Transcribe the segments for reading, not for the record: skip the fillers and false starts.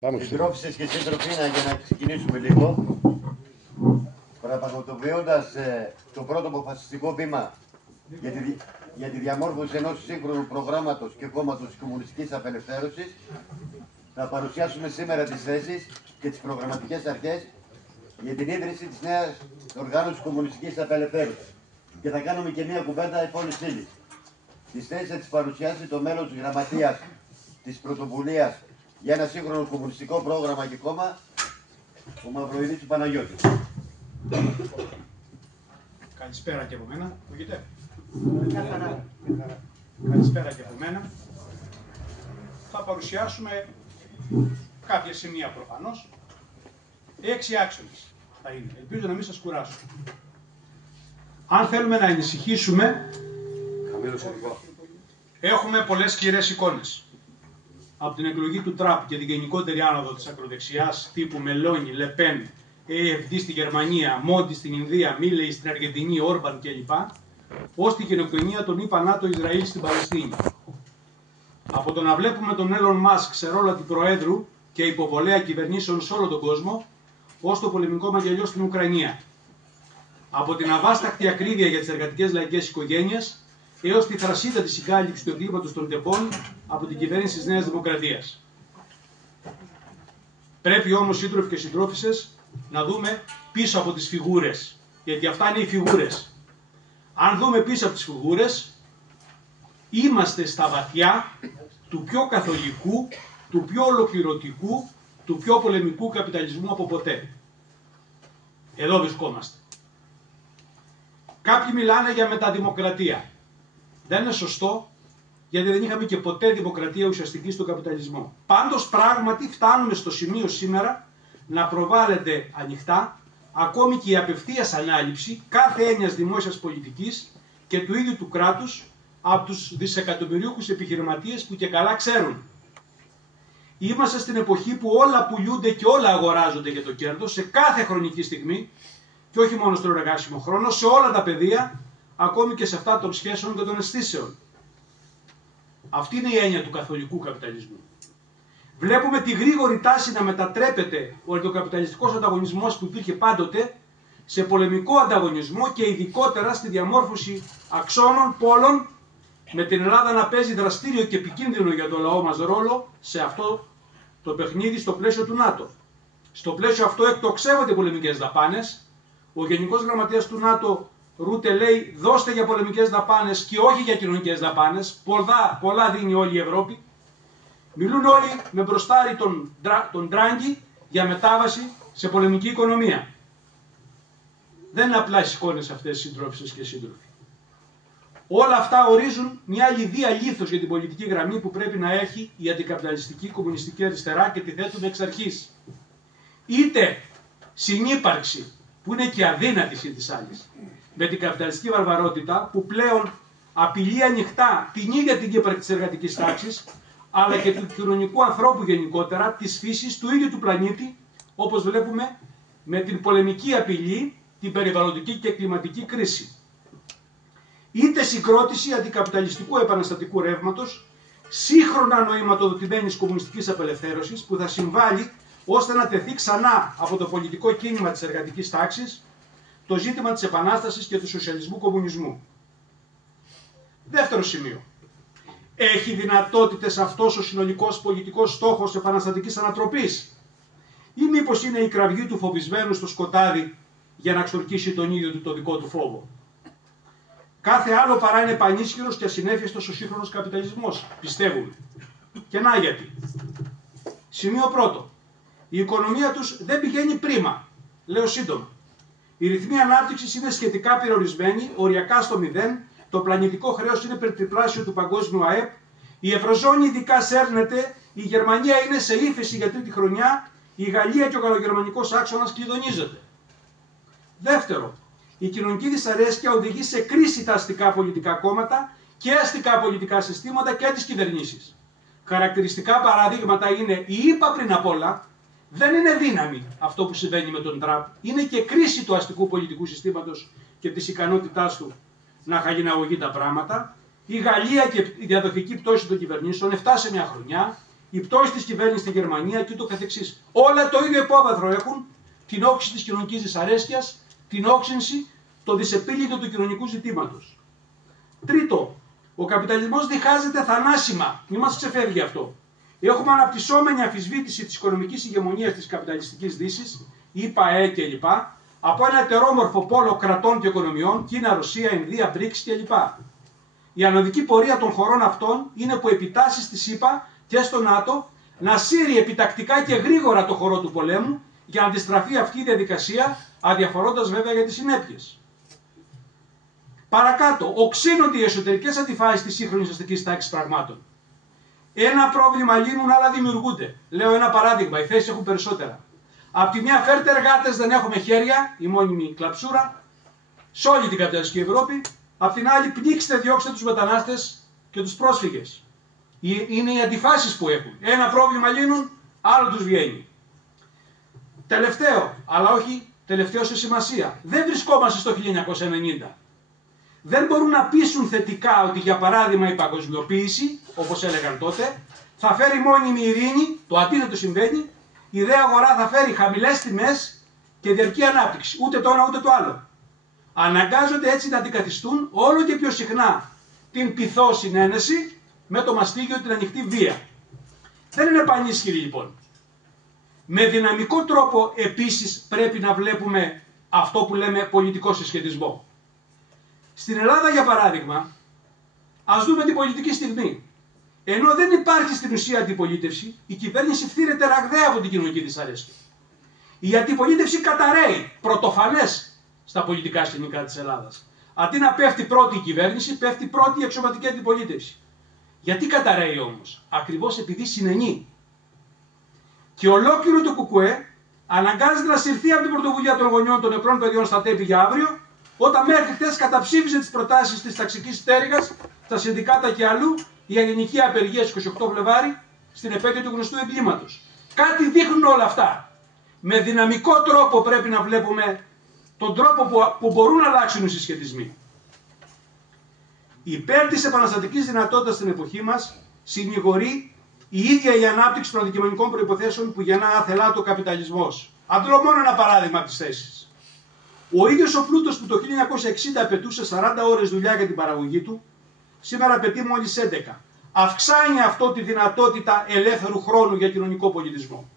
Συντρόφισσες και σύντροφοι, για να ξεκινήσουμε λίγο, πραγματοποιώντας το πρώτο αποφασιστικό βήμα για τη διαμόρφωση ενός σύγχρονου προγράμματος και κόμματος της Κομμουνιστικής Απελευθέρωσης, θα παρουσιάσουμε σήμερα τις θέσεις και τις προγραμματικές αρχές για την ίδρυση της νέας οργάνωσης Κομμουνιστικής Απελευθέρωσης. Και θα κάνουμε και μία κουβέντα επόμενης ύλης. Τις θέσεις θα τις παρουσιάσει το μέλος της Γραμματείας της Πρωτοβουλίας για ένα σύγχρονο κομμουνιστικό πρόγραμμα και κόμμα, ο Μαυροειδής Παναγιώτης. Καλησπέρα και από μένα. Ακούγεται? Καλησπέρα και από μένα. Θα παρουσιάσουμε κάποια σημεία προφανώς. 6 άξονες θα είναι. Ελπίζω να μην σας κουράσω. Αν θέλουμε να ενισχύσουμε, έχουμε πολλές σκληρές εικόνες. Από την εκλογή του Τραμπ και την γενικότερη άνοδο της ακροδεξιάς τύπου Μελόνι, Λεπέν, AFD στη Γερμανία, Μόντι στην Ινδία, Μίλεϊ στην Αργεντινή, Όρμπαν κλπ. Ως την γενοκτονία των ΗΠΑ ΝΑΤΟ Ισραήλ στην Παλαιστίνη. Από το να βλέπουμε τον Έλλον Μάσκ σε ρόλο αντιπροέδρου και υποβολέα κυβερνήσεων σε όλο τον κόσμο, ως το πολεμικό μαγελιό στην Ουκρανία. Από την αβάσταχτη ακρίβεια για τις εργατικές λαϊκές οικογένειες, έως τη θρασίτατη συγκάλυψη του εγκλήματος των τεπών από την κυβέρνηση της Νέας Δημοκρατίας. Πρέπει όμως, σύντροφοι και συντρόφισσες, να δούμε πίσω από τις φιγούρες, γιατί αυτά είναι οι φιγούρες. Αν δούμε πίσω από τις φιγούρες, είμαστε στα βαθιά του πιο καθολικού, του πιο ολοκληρωτικού, του πιο πολεμικού καπιταλισμού από ποτέ. Εδώ βρισκόμαστε. Κάποιοι μιλάνε για μεταδημοκρατία. Δεν είναι σωστό, γιατί δεν είχαμε και ποτέ δημοκρατία ουσιαστική στον καπιταλισμό. Πάντως πράγματι φτάνουμε στο σημείο σήμερα να προβάλλεται ανοιχτά ακόμη και η απευθείας ανάληψη κάθε έννοιας δημόσιας πολιτικής και του ίδιου του κράτους από τους δισεκατομμυρίουχους επιχειρηματίες που και καλά ξέρουν. Είμαστε στην εποχή που όλα πουλούνται και όλα αγοράζονται για το κέρδος σε κάθε χρονική στιγμή και όχι μόνο στον εργάσιμο χρόνο, σε όλα τα πεδία, ακόμη και σε αυτά των σχέσεων και των αισθήσεων. Αυτή είναι η έννοια του καθολικού καπιταλισμού. Βλέπουμε τη γρήγορη τάση να μετατρέπεται ο εργοκαπιταλιστικός ανταγωνισμός που υπήρχε πάντοτε σε πολεμικό ανταγωνισμό και ειδικότερα στη διαμόρφωση αξώνων πόλων, με την Ελλάδα να παίζει δραστήριο και επικίνδυνο για το λαό μας ρόλο σε αυτό το παιχνίδι στο πλαίσιο του ΝΑΤΟ. Στο πλαίσιο αυτό εκτοξεύονται πολεμικές δαπάνες. Ο Γενικός Γραμματέας του ΝΑΤΟ Ρούτε λέει: δώστε για πολεμικές δαπάνες και όχι για κοινωνικές δαπάνες. Πολλά δίνει όλη η Ευρώπη. Μιλούν όλοι με μπροστάρι τον Ντράγκη για μετάβαση σε πολεμική οικονομία. Δεν είναι απλά οι εικόνες αυτές, συντρόφισσες και σύντροφοι. Όλα αυτά ορίζουν μια λιδία λίθος για την πολιτική γραμμή που πρέπει να έχει η αντικαπιταλιστική κομμουνιστική αριστερά και τη θέτουμε εξ αρχής. Είτε συνύπαρξη, που είναι και αδύνατη συν της άλλης, με την καπιταλιστική βαρβαρότητα που πλέον απειλεί ανοιχτά την ίδια την ύπαρξη της εργατικής τάξης, αλλά και του κοινωνικού ανθρώπου γενικότερα, της φύσης, του ίδιου του πλανήτη, όπως βλέπουμε με την πολεμική απειλή, την περιβαλλοντική και κλιματική κρίση. Είτε συγκρότηση αντικαπιταλιστικού επαναστατικού ρεύματος, σύγχρονα νοηματοδοτημένης κομμουνιστικής απελευθέρωσης, που θα συμβάλλει ώστε να τεθεί ξανά από το πολιτικό κίνημα της εργατικής τάξης το ζήτημα της επανάστασης και του σοσιαλισμού κομμουνισμού. Δεύτερο σημείο. Έχει δυνατότητες αυτός ο συνολικός πολιτικός στόχος επαναστατικής ανατροπής, ή μήπως είναι η κραυγή του φοβισμένου στο σκοτάδι για να εξορκίσει τον ίδιο του το δικό του φόβο? Κάθε άλλο παρά είναι πανίσχυρος και ασυνέφιαστος ο σύγχρονος καπιταλισμός, πιστεύουμε. Και να γιατί. Σημείο πρώτο. Η οικονομία τους δεν πηγαίνει πρίμα. Λέω σύντομα. Οι ρυθμοί ανάπτυξης είναι σχετικά περιορισμένοι, οριακά στο 0, το πλανητικό χρέος είναι περιτριπλάσιο του παγκόσμιου ΑΕΠ, η Ευρωζώνη ειδικά σέρνεται, η Γερμανία είναι σε ύφεση για τρίτη χρονιά, η Γαλλία και ο γαλλογερμανικός άξονας κλειδονίζεται. Δεύτερο, η κοινωνική δυσαρέσκεια οδηγεί σε κρίση τα αστικά πολιτικά κόμματα και αστικά πολιτικά συστήματα και τις κυβερνήσεις. Χαρακτηριστικά παραδείγματα είναι η ΗΠΑ πριν απ' όλα. Δεν είναι δύναμη αυτό που συμβαίνει με τον Τραμπ. Είναι και κρίση του αστικού πολιτικού συστήματος και της ικανότητάς του να χαλιναγωγεί τα πράγματα. Η Γαλλία και η διαδοχική πτώση των κυβερνήσεων, 7 σε μια χρονιά. η πτώση της κυβέρνησης στη Γερμανία και ούτω καθεξής. Όλα το ίδιο υπόβαθρο έχουν, την όξυνση της κοινωνικής δυσαρέσκειας, την όξυνση, το δυσεπίλητο του κοινωνικού ζητήματος. Τρίτο, ο καπιταλισμός διχάζεται θανάσιμα, μη μας ξεφεύγει αυτό. Έχουμε αναπτυσσόμενη αμφισβήτηση της οικονομικής ηγεμονίας της καπιταλιστικής Δύσης, ΙΠΑ, κλπ. Από ένα ετερόμορφο πόλο κρατών και οικονομιών, Κίνα, Ρωσία, Ινδία, BRICS κλπ. Η ανωδική πορεία των χωρών αυτών είναι που επιτάσσει στη ΣΥΠΑ και στο ΝΑΤΟ να σύρει επιτακτικά και γρήγορα το χώρο του πολέμου για να αντιστραφεί αυτή η διαδικασία, αδιαφορώντας βέβαια για τις συνέπειες. Παρακάτω, οξύνονται οι εσωτερικές αντιφάσεις της σύγχρονης αστικής τάξης πραγμάτων. Ένα πρόβλημα λύνουν, άλλα δημιουργούνται. Λέω ένα παράδειγμα, οι θέσεις έχουν περισσότερα. Απ' τη μια φέρτε εργάτες, δεν έχουμε χέρια, η μόνιμη κλαψούρα, σε όλη την καπιταλιστική Ευρώπη. Απ' την άλλη, πνίξτε, διώξτε τους μετανάστες και τους πρόσφυγες. Είναι οι αντιφάσεις που έχουν. Ένα πρόβλημα λύνουν, άλλο τους βγαίνει. Τελευταίο, αλλά όχι τελευταίο σε σημασία. Δεν βρισκόμαστε στο 1990. Δεν μπορούν να πείσουν θετικά ότι, για παράδειγμα, η παγκοσμιοποίηση, όπως έλεγαν τότε, θα φέρει μόνιμη ειρήνη, το αντίθετο συμβαίνει, η ιδέα αγορά θα φέρει χαμηλές τιμές και διαρκή ανάπτυξη. Ούτε το ένα ούτε το άλλο. Αναγκάζονται έτσι να αντικαθιστούν όλο και πιο συχνά την πειθό συνένεση με το μαστίγιο, την ανοιχτή βία. Δεν είναι πανίσχυρη λοιπόν. Με δυναμικό τρόπο επίσης πρέπει να βλέπουμε αυτό που λέμε πολιτικό συσχετισμό. Στην Ελλάδα, για παράδειγμα, ας δούμε την πολιτική στιγμή. Ενώ δεν υπάρχει στην ουσία αντιπολίτευση, η κυβέρνηση φθήρεται ραγδαία από την κοινωνική δυσαρέσκεια. Η αντιπολίτευση καταραίει, πρωτοφανές στα πολιτικά σκηνικά της Ελλάδας. Αντί να πέφτει πρώτη η κυβέρνηση, πέφτει πρώτη η αξιωματική αντιπολίτευση. Γιατί καταραίει όμως? Ακριβώς επειδή συνενεί. Και ολόκληρο το ΚΚΕ αναγκάζεται να συρθεί από την πρωτοβουλία των γονιών των νεκρών παιδιών στα ΤΕΠΗ για αύριο, όταν μέχρι χτες καταψήφιζε τις προτάσεις της ταξικής στέριγας, τα συνδικάτα και αλλού, για γενική απεργία στις 28 Φλεβάρι, στην επέτειο του γνωστού εγκλήματος. Κάτι δείχνουν όλα αυτά. Με δυναμικό τρόπο πρέπει να βλέπουμε τον τρόπο που μπορούν να αλλάξουν οι συσχετισμοί. Υπέρ της επαναστατικής δυνατότητας στην εποχή μας συνηγορεί η ίδια η ανάπτυξη των αντικειμενικών προϋποθέσεων που γεννά αθελά το καπιταλισμός. Αντλώ μόνο ένα παράδειγμα από τις θέσεις. Ο ίδιος ο πλούτος που το 1960 απαιτούσε 40 ώρες δουλειά για την παραγωγή του, σήμερα απαιτεί μόλις 11. Αυξάνει αυτό τη δυνατότητα ελεύθερου χρόνου για κοινωνικό πολιτισμό.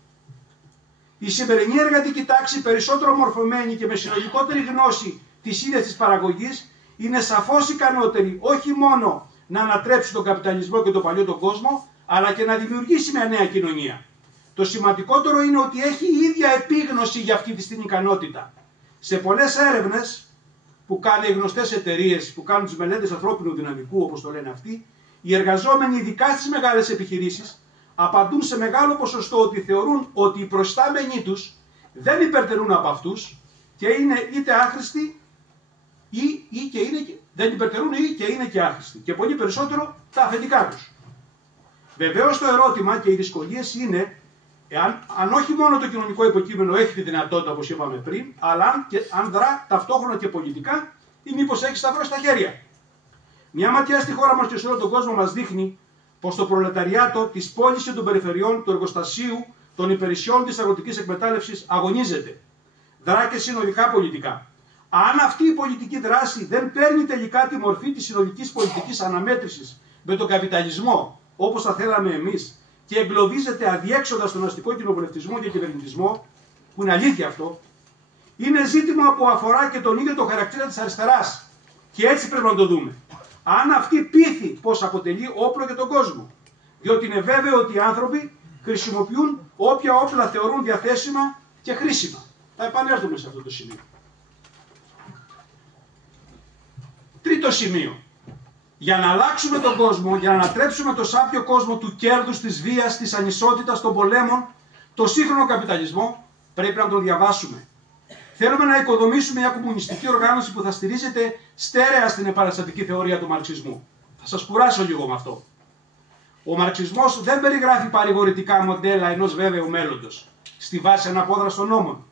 Η σημερινή εργατική τάξη, περισσότερο μορφωμένη και με συνολικότερη γνώση της ίδιας της παραγωγής, είναι σαφώς ικανότερη όχι μόνο να ανατρέψει τον καπιταλισμό και τον παλιό τον κόσμο, αλλά και να δημιουργήσει μια νέα κοινωνία. Το σημαντικότερο είναι ότι έχει η ίδια επίγνωση για αυτή την ικανότητα. Σε πολλές έρευνες που κάνουν οι γνωστές εταιρείες που κάνουν τις μελέτες ανθρώπινου δυναμικού, όπως το λένε αυτοί, οι εργαζόμενοι, ειδικά στις μεγάλες επιχειρήσεις, απαντούν σε μεγάλο ποσοστό ότι θεωρούν ότι οι προϊστάμενοι τους δεν υπερτερούν από αυτούς και είναι είτε άχρηστοι ή και είναι, δεν υπερτερούν ή και είναι και άχρηστοι. Και πολύ περισσότερο τα αφεντικά τους. Βεβαίως το ερώτημα και οι δυσκολίες είναι αν όχι μόνο το κοινωνικό υποκείμενο έχει τη δυνατότητα, όπως είπαμε πριν, αλλά αν δρά ταυτόχρονα και πολιτικά ή μήπως έχει σταυρό στα χέρια. Μια ματιά στη χώρα μας και σε όλο τον κόσμο μας δείχνει πως το προλεταριάτο της πόλης και των περιφερειών, του εργοστασίου, των υπηρεσιών της αγροτικής εκμετάλλευσης αγωνίζεται. Δρά και συνολικά πολιτικά. Αν αυτή η πολιτική δράση δεν παίρνει τελικά τη μορφή της συνολικής πολιτικής αναμέτρησης με τον καπιταλισμό, όπως θα θέλαμε εμείς, και εγκλωβίζεται αδιέξοδα στον αστικό κοινοβουλευτισμό και κυβερνητισμό, που είναι αλήθεια αυτό, είναι ζήτημα που αφορά και τον ίδιο το χαρακτήρα της αριστεράς. Και έτσι πρέπει να το δούμε. Αν αυτή πείθει πως αποτελεί όπλο για τον κόσμο. Διότι είναι βέβαιο ότι οι άνθρωποι χρησιμοποιούν όποια όπλα θεωρούν διαθέσιμα και χρήσιμα. Θα επανέλθουμε σε αυτό το σημείο. Τρίτο σημείο. Για να αλλάξουμε τον κόσμο, για να ανατρέψουμε το σάπιο κόσμο του κέρδους, της βίας, της ανισότητας, των πολέμων, το σύγχρονο καπιταλισμό, πρέπει να τον διαβάσουμε. Θέλουμε να οικοδομήσουμε μια κομμουνιστική οργάνωση που θα στηρίζεται στέρεα στην επαναστατική θεωρία του μαρξισμού. Θα σας κουράσω λίγο με αυτό. Ο μαρξισμός δεν περιγράφει παρηγορητικά μοντέλα ενός βέβαιου μέλλοντος, στη βάση αναπόδραστων νόμων.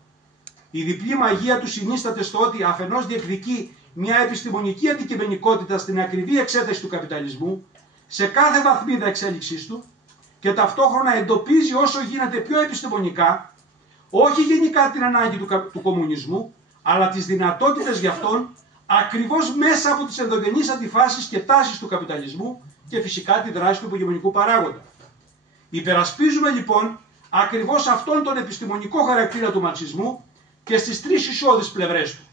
Η διπλή μαγεία του συνίσταται στο ότι αφενός διεκδικεί μια επιστημονική αντικειμενικότητα στην ακριβή εξέταση του καπιταλισμού, σε κάθε βαθμίδα εξέλιξής του, και ταυτόχρονα εντοπίζει όσο γίνεται πιο επιστημονικά, όχι γενικά την ανάγκη του κομμουνισμού, αλλά τις δυνατότητες για αυτόν, ακριβώς μέσα από τις ενδογενείς αντιφάσεις και τάσεις του καπιταλισμού και φυσικά τη δράση του υπογεμονικού παράγοντα. Υπερασπίζουμε λοιπόν ακριβώς αυτόν τον επιστημονικό χαρακτήρα του μαρξισμού και στις τρεις ουσιώδεις πλευρές του.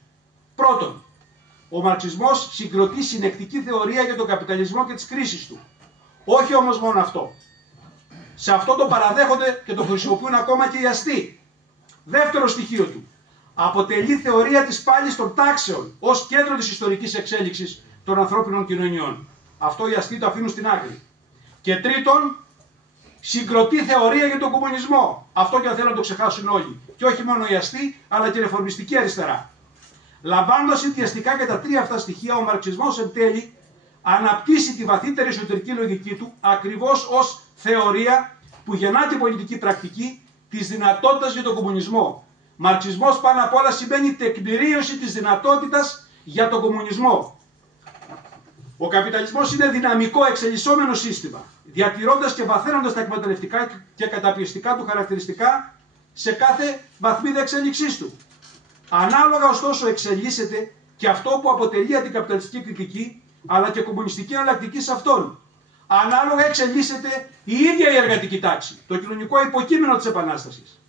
Πρώτον, ο μαρξισμός συγκροτεί συνεκτική θεωρία για τον καπιταλισμό και τις κρίσεις του. Όχι όμως μόνο αυτό. Σε αυτό το παραδέχονται και το χρησιμοποιούν ακόμα και οι αστεί. Δεύτερο στοιχείο του. Αποτελεί θεωρία της πάλης των τάξεων ως κέντρο της ιστορικής εξέλιξης των ανθρώπινων κοινωνιών. Αυτό οι αστεί το αφήνουν στην άκρη. Και τρίτον, συγκροτεί θεωρία για τον κομμουνισμό. Αυτό και αν θέλουν να το ξεχάσουν όλοι. Και όχι μόνο οι αστεί, αλλά και η ρεφορμιστική αριστερά. Λαμβάνοντας συνδυαστικά και τα τρία αυτά στοιχεία, ο μαρξισμός εν τέλει αναπτύσσει τη βαθύτερη εσωτερική λογική του ακριβώς ως θεωρία που γεννά την πολιτική πρακτική της δυνατότητας για τον κομμουνισμό. Μαρξισμός πάνω απ' όλα σημαίνει τεκμηρίωση της δυνατότητας για τον κομμουνισμό. Ο καπιταλισμός είναι δυναμικό εξελισσόμενο σύστημα, διατηρώντας και βαθαίνοντας τα εκμεταλλευτικά και καταπιεστικά του χαρακτηριστικά σε κάθε βαθμίδα εξέλιξής του. Ανάλογα ωστόσο εξελίσσεται και αυτό που αποτελεί αντικαπιταλιστική κριτική, αλλά και κομμουνιστική εναλλακτική σε αυτόν. Ανάλογα εξελίσσεται η ίδια η εργατική τάξη, το κοινωνικό υποκείμενο της Επανάστασης.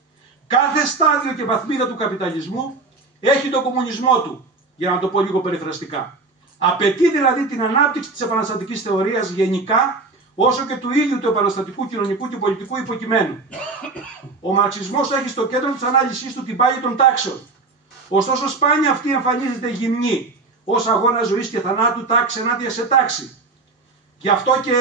Κάθε στάδιο και βαθμίδα του καπιταλισμού έχει τον κομμουνισμό του, για να το πω λίγο περιφραστικά. Απαιτεί δηλαδή την ανάπτυξη της επαναστατικής θεωρίας γενικά, όσο και του ίδιου του επαναστατικού κοινωνικού και πολιτικού υποκειμένου. Ο μαρξισμός έχει στο κέντρο της ανάλυσης του την πάλη των τάξεων. Ωστόσο, σπάνια αυτή εμφανίζεται γυμνή, ως αγώνα ζωής και θανάτου, τάξη ενάντια σε τάξη. Γι' αυτό και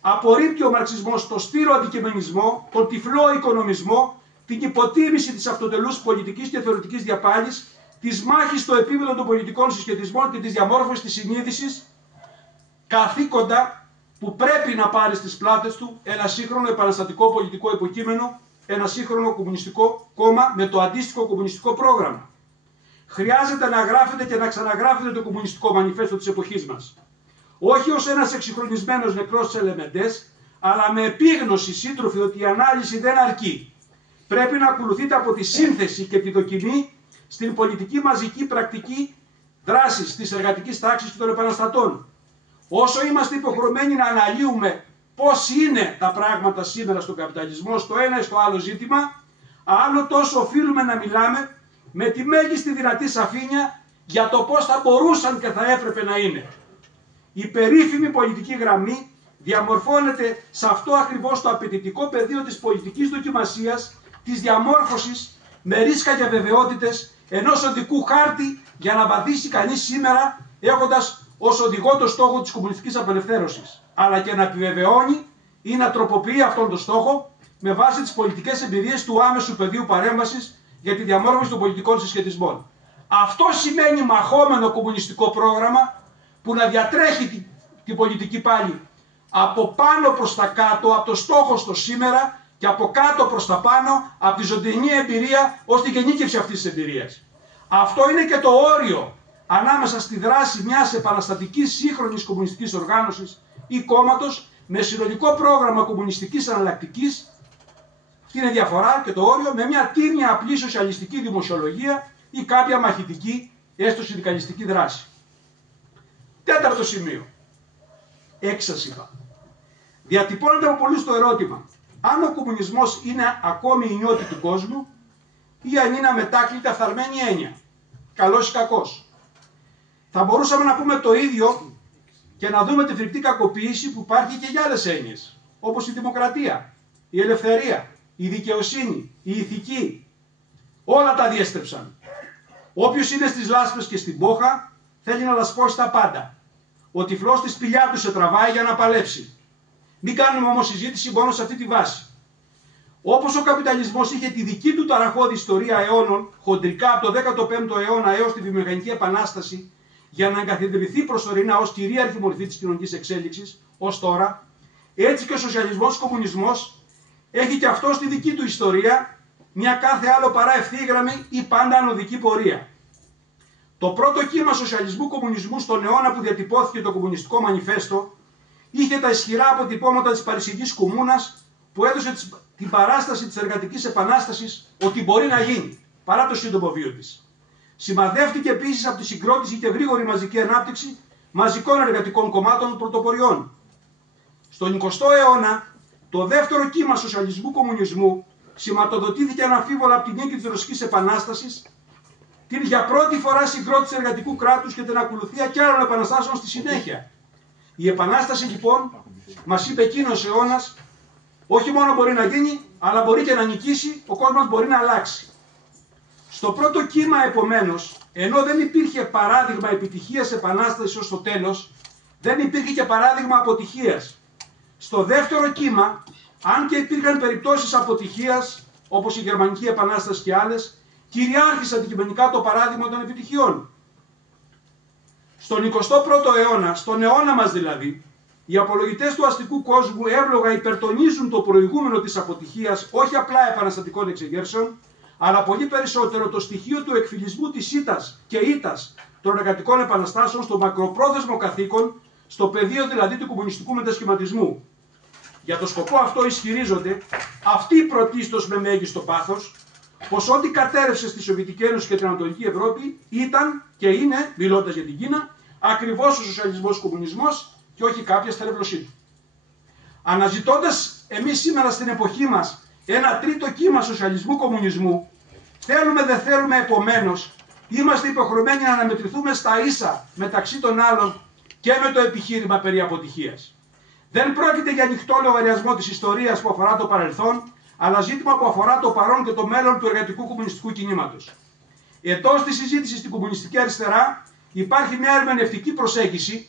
απορρίπτει ο μαρξισμός το στήρο αντικειμενισμό, τον τυφλό οικονομισμό, την υποτίμηση της αυτοτελούς πολιτικής και θεωρητικής διαπάλης, της μάχης στο επίπεδο των πολιτικών συσχετισμών και της διαμόρφωσης της συνείδησης, καθήκοντα που πρέπει να πάρει στις πλάτες του ένα σύγχρονο επαναστατικό πολιτικό υποκείμενο, ένα σύγχρονο κομμουνιστικό κόμμα με το αντίστοιχο κομμουνιστικό πρόγραμμα. Χρειάζεται να γράφεται και να ξαναγράφεται το κομμουνιστικό μανιφέστο της εποχής μας. Όχι ως ένας εξυγχρονισμένος νεκρός τσελεμεντές, αλλά με επίγνωση σύντροφοι ότι η ανάλυση δεν αρκεί. Πρέπει να ακολουθείται από τη σύνθεση και τη δοκιμή στην πολιτική μαζική πρακτική δράσης της εργατικής τάξης και των επαναστατών. Όσο είμαστε υποχρεωμένοι να αναλύουμε πώς είναι τα πράγματα σήμερα στον καπιταλισμό, στο ένα ή στο άλλο ζήτημα, άλλο τόσο οφείλουμε να μιλάμε με τη μέγιστη δυνατή σαφήνεια για το πώς θα μπορούσαν και θα έπρεπε να είναι. Η περίφημη πολιτική γραμμή διαμορφώνεται σε αυτό ακριβώς το απαιτητικό πεδίο της πολιτικής δοκιμασίας, της διαμόρφωσης με ρίσκα και βεβαιότητες ενός οδικού χάρτη για να βαδίσει κανείς σήμερα έχοντας ως οδηγό το στόχο της κομμουνιστικής απελευθέρωσης, αλλά και να επιβεβαιώνει ή να τροποποιεί αυτόν τον στόχο με βάση τις πολιτικές εμπειρίες του άμεσου πεδίου παρέμβασης για τη διαμόρφωση των πολιτικών συσχετισμών. Αυτό σημαίνει μαχόμενο κομμουνιστικό πρόγραμμα που να διατρέχει την πολιτική πάλι από πάνω προς τα κάτω, από το στόχο στο σήμερα και από κάτω προς τα πάνω, από τη ζωντανή εμπειρία ως την γενίκευση αυτής της εμπειρίας. Αυτό είναι και το όριο ανάμεσα στη δράση μιας επαναστατικής σύγχρονης κομμουνιστικής οργάνωσης ή κόμματος με συνολικό πρόγραμμα κομμουνιστικής αναλλακτικής. Αυτή είναι η διαφορά και το όριο με μια τίμια απλή σοσιαλιστική δημοσιολογία ή κάποια μαχητική, έστω συνδικαλιστική δράση. Τέταρτο σημείο. 6 σας είπα. Διατυπώνεται από πολλούς το ερώτημα αν ο κομμουνισμός είναι ακόμη η νιώτη του κόσμου ή αν είναι αμετάκλητα φθαρμένη έννοια. Καλός ή κακός. Θα μπορούσαμε να πούμε το ίδιο και να δούμε τη φρικτή κακοποίηση που υπάρχει και για άλλες έννοιες, όπως η δημοκρατία, η ελευθερία, η δικαιοσύνη, η ηθική. Όλα τα διέστρεψαν. Όποιος είναι στις λάσπες και στην πόχα θέλει να λασπώσει τα πάντα. Ο τυφλός στη σπηλιά του σε τραβάει για να παλέψει. Μην κάνουμε όμως συζήτηση μόνο σε αυτή τη βάση. Όπως ο καπιταλισμός είχε τη δική του ταραχώδη ιστορία αιώνων, χοντρικά από το 15ο αιώνα έως τη βιομηχανική επανάσταση, για να εγκαθιδρυθεί προσωρινά ως κυρίαρχη μορφή της κοινωνικής εξέλιξης, ως τώρα, έτσι και ο σοσιαλισμός, κομμουνισμός, έχει και αυτό στη δική του ιστορία μια κάθε άλλο παρά ευθύγραμμη ή πάντα ανωδική πορεία. Το πρώτο κύμα σοσιαλισμού-κομμουνισμού στον αιώνα που διατυπώθηκε το Κομμουνιστικό Μανιφέστο είχε τα ισχυρά αποτυπώματα της Παρισικής Κομμούνας που έδωσε την παράσταση της εργατικής επανάστασης ότι μπορεί να γίνει, παρά το σύντομο βίο της. Σημαδεύτηκε επίσης από τη συγκρότηση και γρήγορη μαζική ανάπτυξη μαζικών εργατικών κομμάτων πρωτοποριών. Στον 20ο αιώνα, το δεύτερο κύμα σοσιαλισμού-κομμουνισμού σηματοδοτήθηκε αναμφίβολα από την νίκη της Ρωσικής Επανάστασης, την για πρώτη φορά συγκρότηση εργατικού κράτους και την ακολουθία και άλλων επαναστάσεων στη συνέχεια. Η Επανάσταση λοιπόν, μας είπε εκείνος αιώνας, όχι μόνο μπορεί να γίνει, αλλά μπορεί και να νικήσει, ο κόσμος μπορεί να αλλάξει. Στο πρώτο κύμα επομένως, ενώ δεν υπήρχε παράδειγμα επιτυχίας επανάστασης ως το τέλος, δεν υπήρχε και παράδειγμα αποτυχίας. Στο δεύτερο κύμα, αν και υπήρχαν περιπτώσεις αποτυχίας, όπως η Γερμανική Επανάσταση και άλλες, κυριάρχησε αντικειμενικά το παράδειγμα των επιτυχιών. Στον 21ο αιώνα, στον αιώνα μας δηλαδή, οι απολογητές του αστικού κόσμου εύλογα υπερτονίζουν το προηγούμενο της αποτυχίας όχι απλά επαναστατικών εξεγέρσεων, αλλά πολύ περισσότερο το στοιχείο του εκφυλισμού της ήττας και ήττας των εργατικών επαναστάσεων στο μακροπρόθεσμο καθήκον, στο πεδίο δηλαδή του κομμουνιστικού μετασχηματισμού. Για το σκοπό αυτό ισχυρίζονται αυτοί πρωτίστως με μέγιστο πάθος, πως ό,τι κατέρευσε στη Σοβιετική Ένωση και την Ανατολική Ευρώπη ήταν και είναι, μιλώντας για την Κίνα, ακριβώς ο σοσιαλισμός κομμουνισμός και όχι κάποια στερευλωσή του. Αναζητώντας εμείς σήμερα στην εποχή μας ένα τρίτο κύμα σοσιαλισμού κομμουνισμού, θέλουμε δεν θέλουμε επομένως, είμαστε υποχρεωμένοι να αναμετρηθούμε στα ίσα μεταξύ των άλλων και με το επιχείρημα περί αποτυχίας. Δεν πρόκειται για ανοιχτό λογαριασμό της ιστορίας που αφορά το παρελθόν, αλλά ζήτημα που αφορά το παρόν και το μέλλον του εργατικού κομμουνιστικού κινήματος. Εντός της συζήτησης στην κομμουνιστική αριστερά υπάρχει μια ερμηνευτική προσέγγιση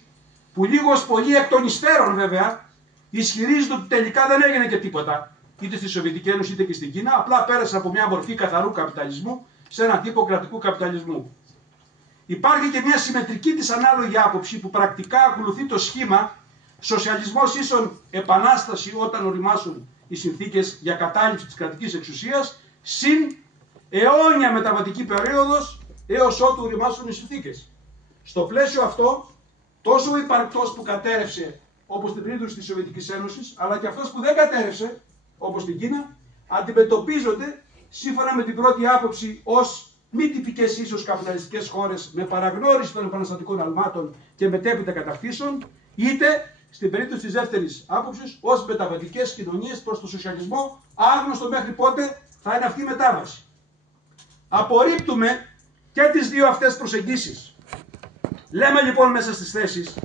που λίγος πολύ εκ των υστέρων βέβαια ισχυρίζεται ότι τελικά δεν έγινε και τίποτα, είτε στη Σοβιετική Ένωση είτε και στην Κίνα, απλά πέρασε από μια μορφή καθαρού καπιταλισμού σε έναν τύπο κρατικού καπιταλισμού. Υπάρχει και μια συμμετρική της ανάλογη άποψη που πρακτικά ακολουθεί το σχήμα σοσιαλισμός ίσον επανάσταση όταν οριμάσουν οι συνθήκες για κατάληψη της κρατικής εξουσίας, συν αιώνια μεταβατική περίοδος έως ότου οριμάσουν οι συνθήκες. Στο πλαίσιο αυτό, τόσο ο υπαρκτός που κατέρευσε, όπως στην περίπτωση της Σοβιετικής Ένωσης, αλλά και αυτός που δεν κατέρευσε, όπως στην Κίνα, αντιμετωπίζονται σύμφωνα με την πρώτη άποψη ως μη τυπικές ίσως καπιταλιστικές χώρες με παραγνώριση των επαναστατικών αλμάτων και μετέπειτα κατακτήσεων, είτε στην περίπτωση της δεύτερης άποψης ως μεταβατικές κοινωνίες προς το σοσιαλισμό, άγνωστο μέχρι πότε θα είναι αυτή η μετάβαση. Απορρίπτουμε και τις δύο αυτές προσεγγίσεις. Λέμε λοιπόν μέσα στις θέσεις,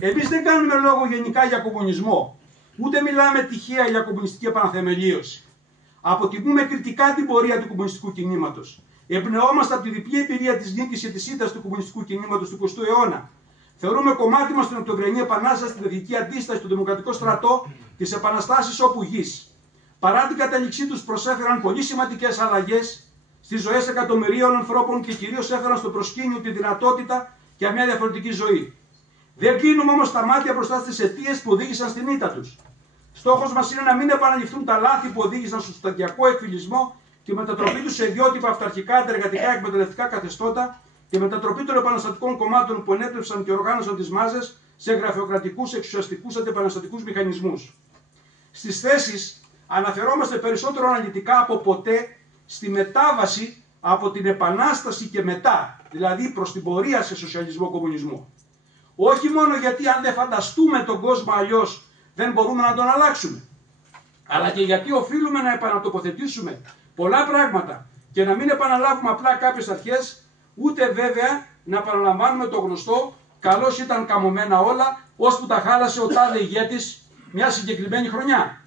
εμείς δεν κάνουμε λόγο γενικά για κομμουνισμό, ούτε μιλάμε τυχαία για κομμουνιστική επαναθεμελίωση. Αποτιμούμε κριτικά την πορεία του κομμουνιστικού κινήματος. Εμπνεόμαστε από τη διπλή εμπειρία της νίκης και της ήττας του κομμουνιστικού κινήματος του 20ου αιώνα. Θεωρούμε κομμάτι μας την Οκτωβριανή Επανάσταση, την Παιδική Αντίσταση, τον Δημοκρατικό Στρατό, τις επαναστάσεις όπου γης. Παρά την κατάληξή τους, προσέφεραν πολύ σημαντικές αλλαγές στις ζωές εκατομμυρίων ανθρώπων και κυρίως έφεραν στο προσκήνιο τη δυνατότητα για μια διαφορετική ζωή. Δεν κλείνουμε όμως τα μάτια μπροστά στις αιτίες που οδήγησαν στην ήττα τους. Στόχος μας είναι να μην επαναληφθούν τα λάθη που οδήγησαν στο σταδιακό εκφυλισμό και μετατροπή του σε ιδιότυπα αυταρχικά αντεργατικά εκμεταλλευτικά καθεστώτα και μετατροπή των επαναστατικών κομμάτων που ενέπνευσαν και οργάνωσαν τις μάζες σε γραφειοκρατικούς, εξουσιαστικούς αντιεπαναστατικούς μηχανισμούς. Στις θέσεις αναφερόμαστε περισσότερο αναλυτικά από ποτέ στη μετάβαση από την Επανάσταση και μετά, δηλαδή προς την πορεία σε σοσιαλισμό-κομμουνισμό. Όχι μόνο γιατί αν δεν φανταστούμε τον κόσμο αλλιώς δεν μπορούμε να τον αλλάξουμε, αλλά και γιατί οφείλουμε να επανατοποθετήσουμε πολλά πράγματα και να μην επαναλάβουμε απλά κάποιες αρχές, ούτε βέβαια να παραλαμβάνουμε το γνωστό «καλώς ήταν καμωμένα όλα, ώσπου τα χάλασε ο τάδε ηγέτης μια συγκεκριμένη χρονιά».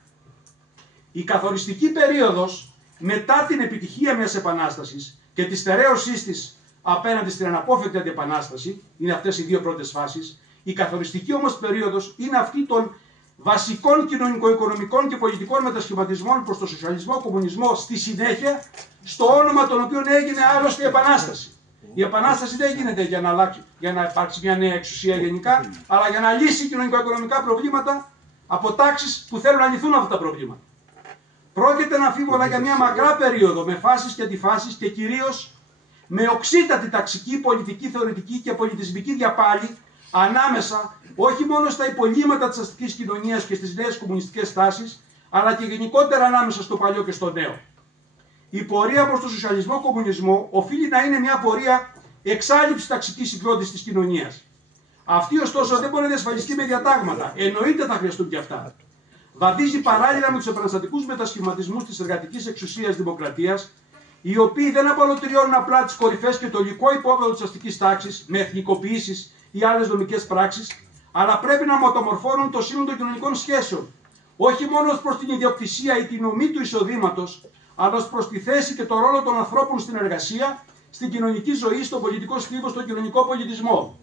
Η καθοριστική περίοδος μετά την επιτυχία μιας επανάστασης και τη στερέωσής της απέναντι στην αναπόφευκτη αντιεπανάσταση, είναι αυτές οι δύο πρώτες φάσεις, η καθοριστική όμως περίοδος είναι αυτή των βασικών κοινωνικο-οικονομικών και πολιτικών μετασχηματισμών προς το σοσιαλισμό-κομμουνισμό στη συνέχεια, στο όνομα των οποίων έγινε άλλωστε η Επανάσταση. Η Επανάσταση δεν γίνεται για να υπάρξει μια νέα εξουσία γενικά, αλλά για να λύσει κοινωνικο-οικονομικά προβλήματα από τάξεις που θέλουν να λυθούν αυτά τα προβλήματα. Πρόκειται αναμφίβολα για μια μακρά περίοδο με φάσεις και αντιφάσεις και κυρίως με οξύτατη ταξική, πολιτική, θεωρητική και πολιτισμική διαπάλη ανάμεσα όχι μόνο στα υπολείμματα της αστικής κοινωνίας και στις νέες κομμουνιστικές τάσεις, αλλά και γενικότερα ανάμεσα στο παλιό και στο νέο. Η πορεία προς τον σοσιαλισμό-κομμουνισμό οφείλει να είναι μια πορεία εξάλληψης ταξικής συγκρότησης της κοινωνίας. Αυτή ωστόσο δεν μπορεί να διασφαλιστεί με διατάγματα. Εννοείται θα χρειαστούν και αυτά. Βαδίζει παράλληλα με τους επαναστατικούς μετασχηματισμούς της εργατικής εξουσίας δημοκρατίας, οι οποίοι δεν απαλωτριώνουν απλά τις κορυφές και το υλικό υπόβαθρο της αστικής τάξης με εθνικοποιήσεις ή άλλες δομικές πράξεις, αλλά πρέπει να μεταμορφώνουν το σύνολο των κοινωνικών σχέσεων, όχι μόνο ως προς την ιδιοκτησία ή την ομή του εισοδήματος, αλλά ως προς τη θέση και το ρόλο των ανθρώπων στην εργασία, στην κοινωνική ζωή, στον πολιτικό στίβο, στον κοινωνικό πολιτισμό.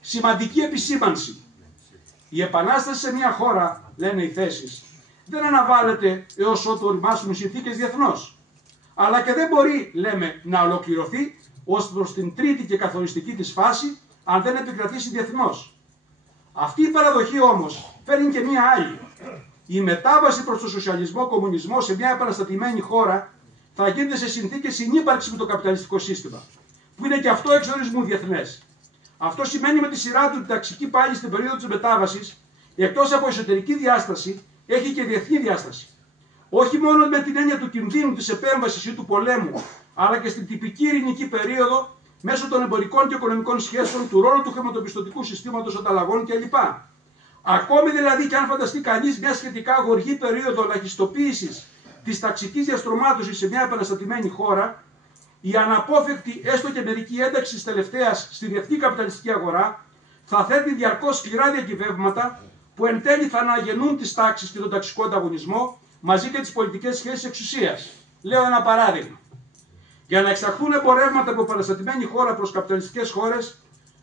Σημαντική επισήμανση. Η επανάσταση σε μια χώρα, λένε οι θέσεις, δεν αναβάλλεται έως ότου οριμάσουν οι συνθήκες διεθνώς. Αλλά και δεν μπορεί, λέμε, να ολοκληρωθεί ως προς την τρίτη και καθοριστική της φάση, αν δεν επικρατήσει διεθνώς. Αυτή η παραδοχή όμως φέρνει και μία άλλη. Η μετάβαση προς τον σοσιαλισμό-κομμουνισμό σε μια επαναστατημένη χώρα θα γίνεται σε συνθήκες συνύπαρξης με το καπιταλιστικό σύστημα, που είναι και αυτό εξορισμού διεθνές. Αυτό σημαίνει με τη σειρά του την ταξική πάλι στην περίοδο της μετάβασης, εκτός από εσωτερική διάσταση, έχει και διεθνή διάσταση. Όχι μόνο με την έννοια του κινδύνου της επέμβασης ή του πολέμου, αλλά και στην τυπική ειρηνική περίοδο μέσω των εμπορικών και οικονομικών σχέσεων, του ρόλου του χρηματοπιστωτικού συστήματος ανταλλαγών κλπ. Ακόμη δηλαδή και αν φανταστεί κανείς μια σχετικά γοργή περίοδο ελαχιστοποίησης της ταξικής διαστρωμάτωσης σε μια επαναστατημένη χώρα, η αναπόφευκτη έστω και μερική ένταξη της τελευταίας στη διεθνή καπιταλιστική αγορά θα θέτει διαρκώς σκληρά διακυβεύματα που εν τέλει θα αναγεννούν τις τάξεις και τον ταξικό ανταγωνισμό μαζί και τις πολιτικές σχέσεις εξουσίας. Λέω ένα παράδειγμα. Για να εξαχθούν εμπορεύματα από επαναστατημένη χώρα προς καπιταλιστικές χώρες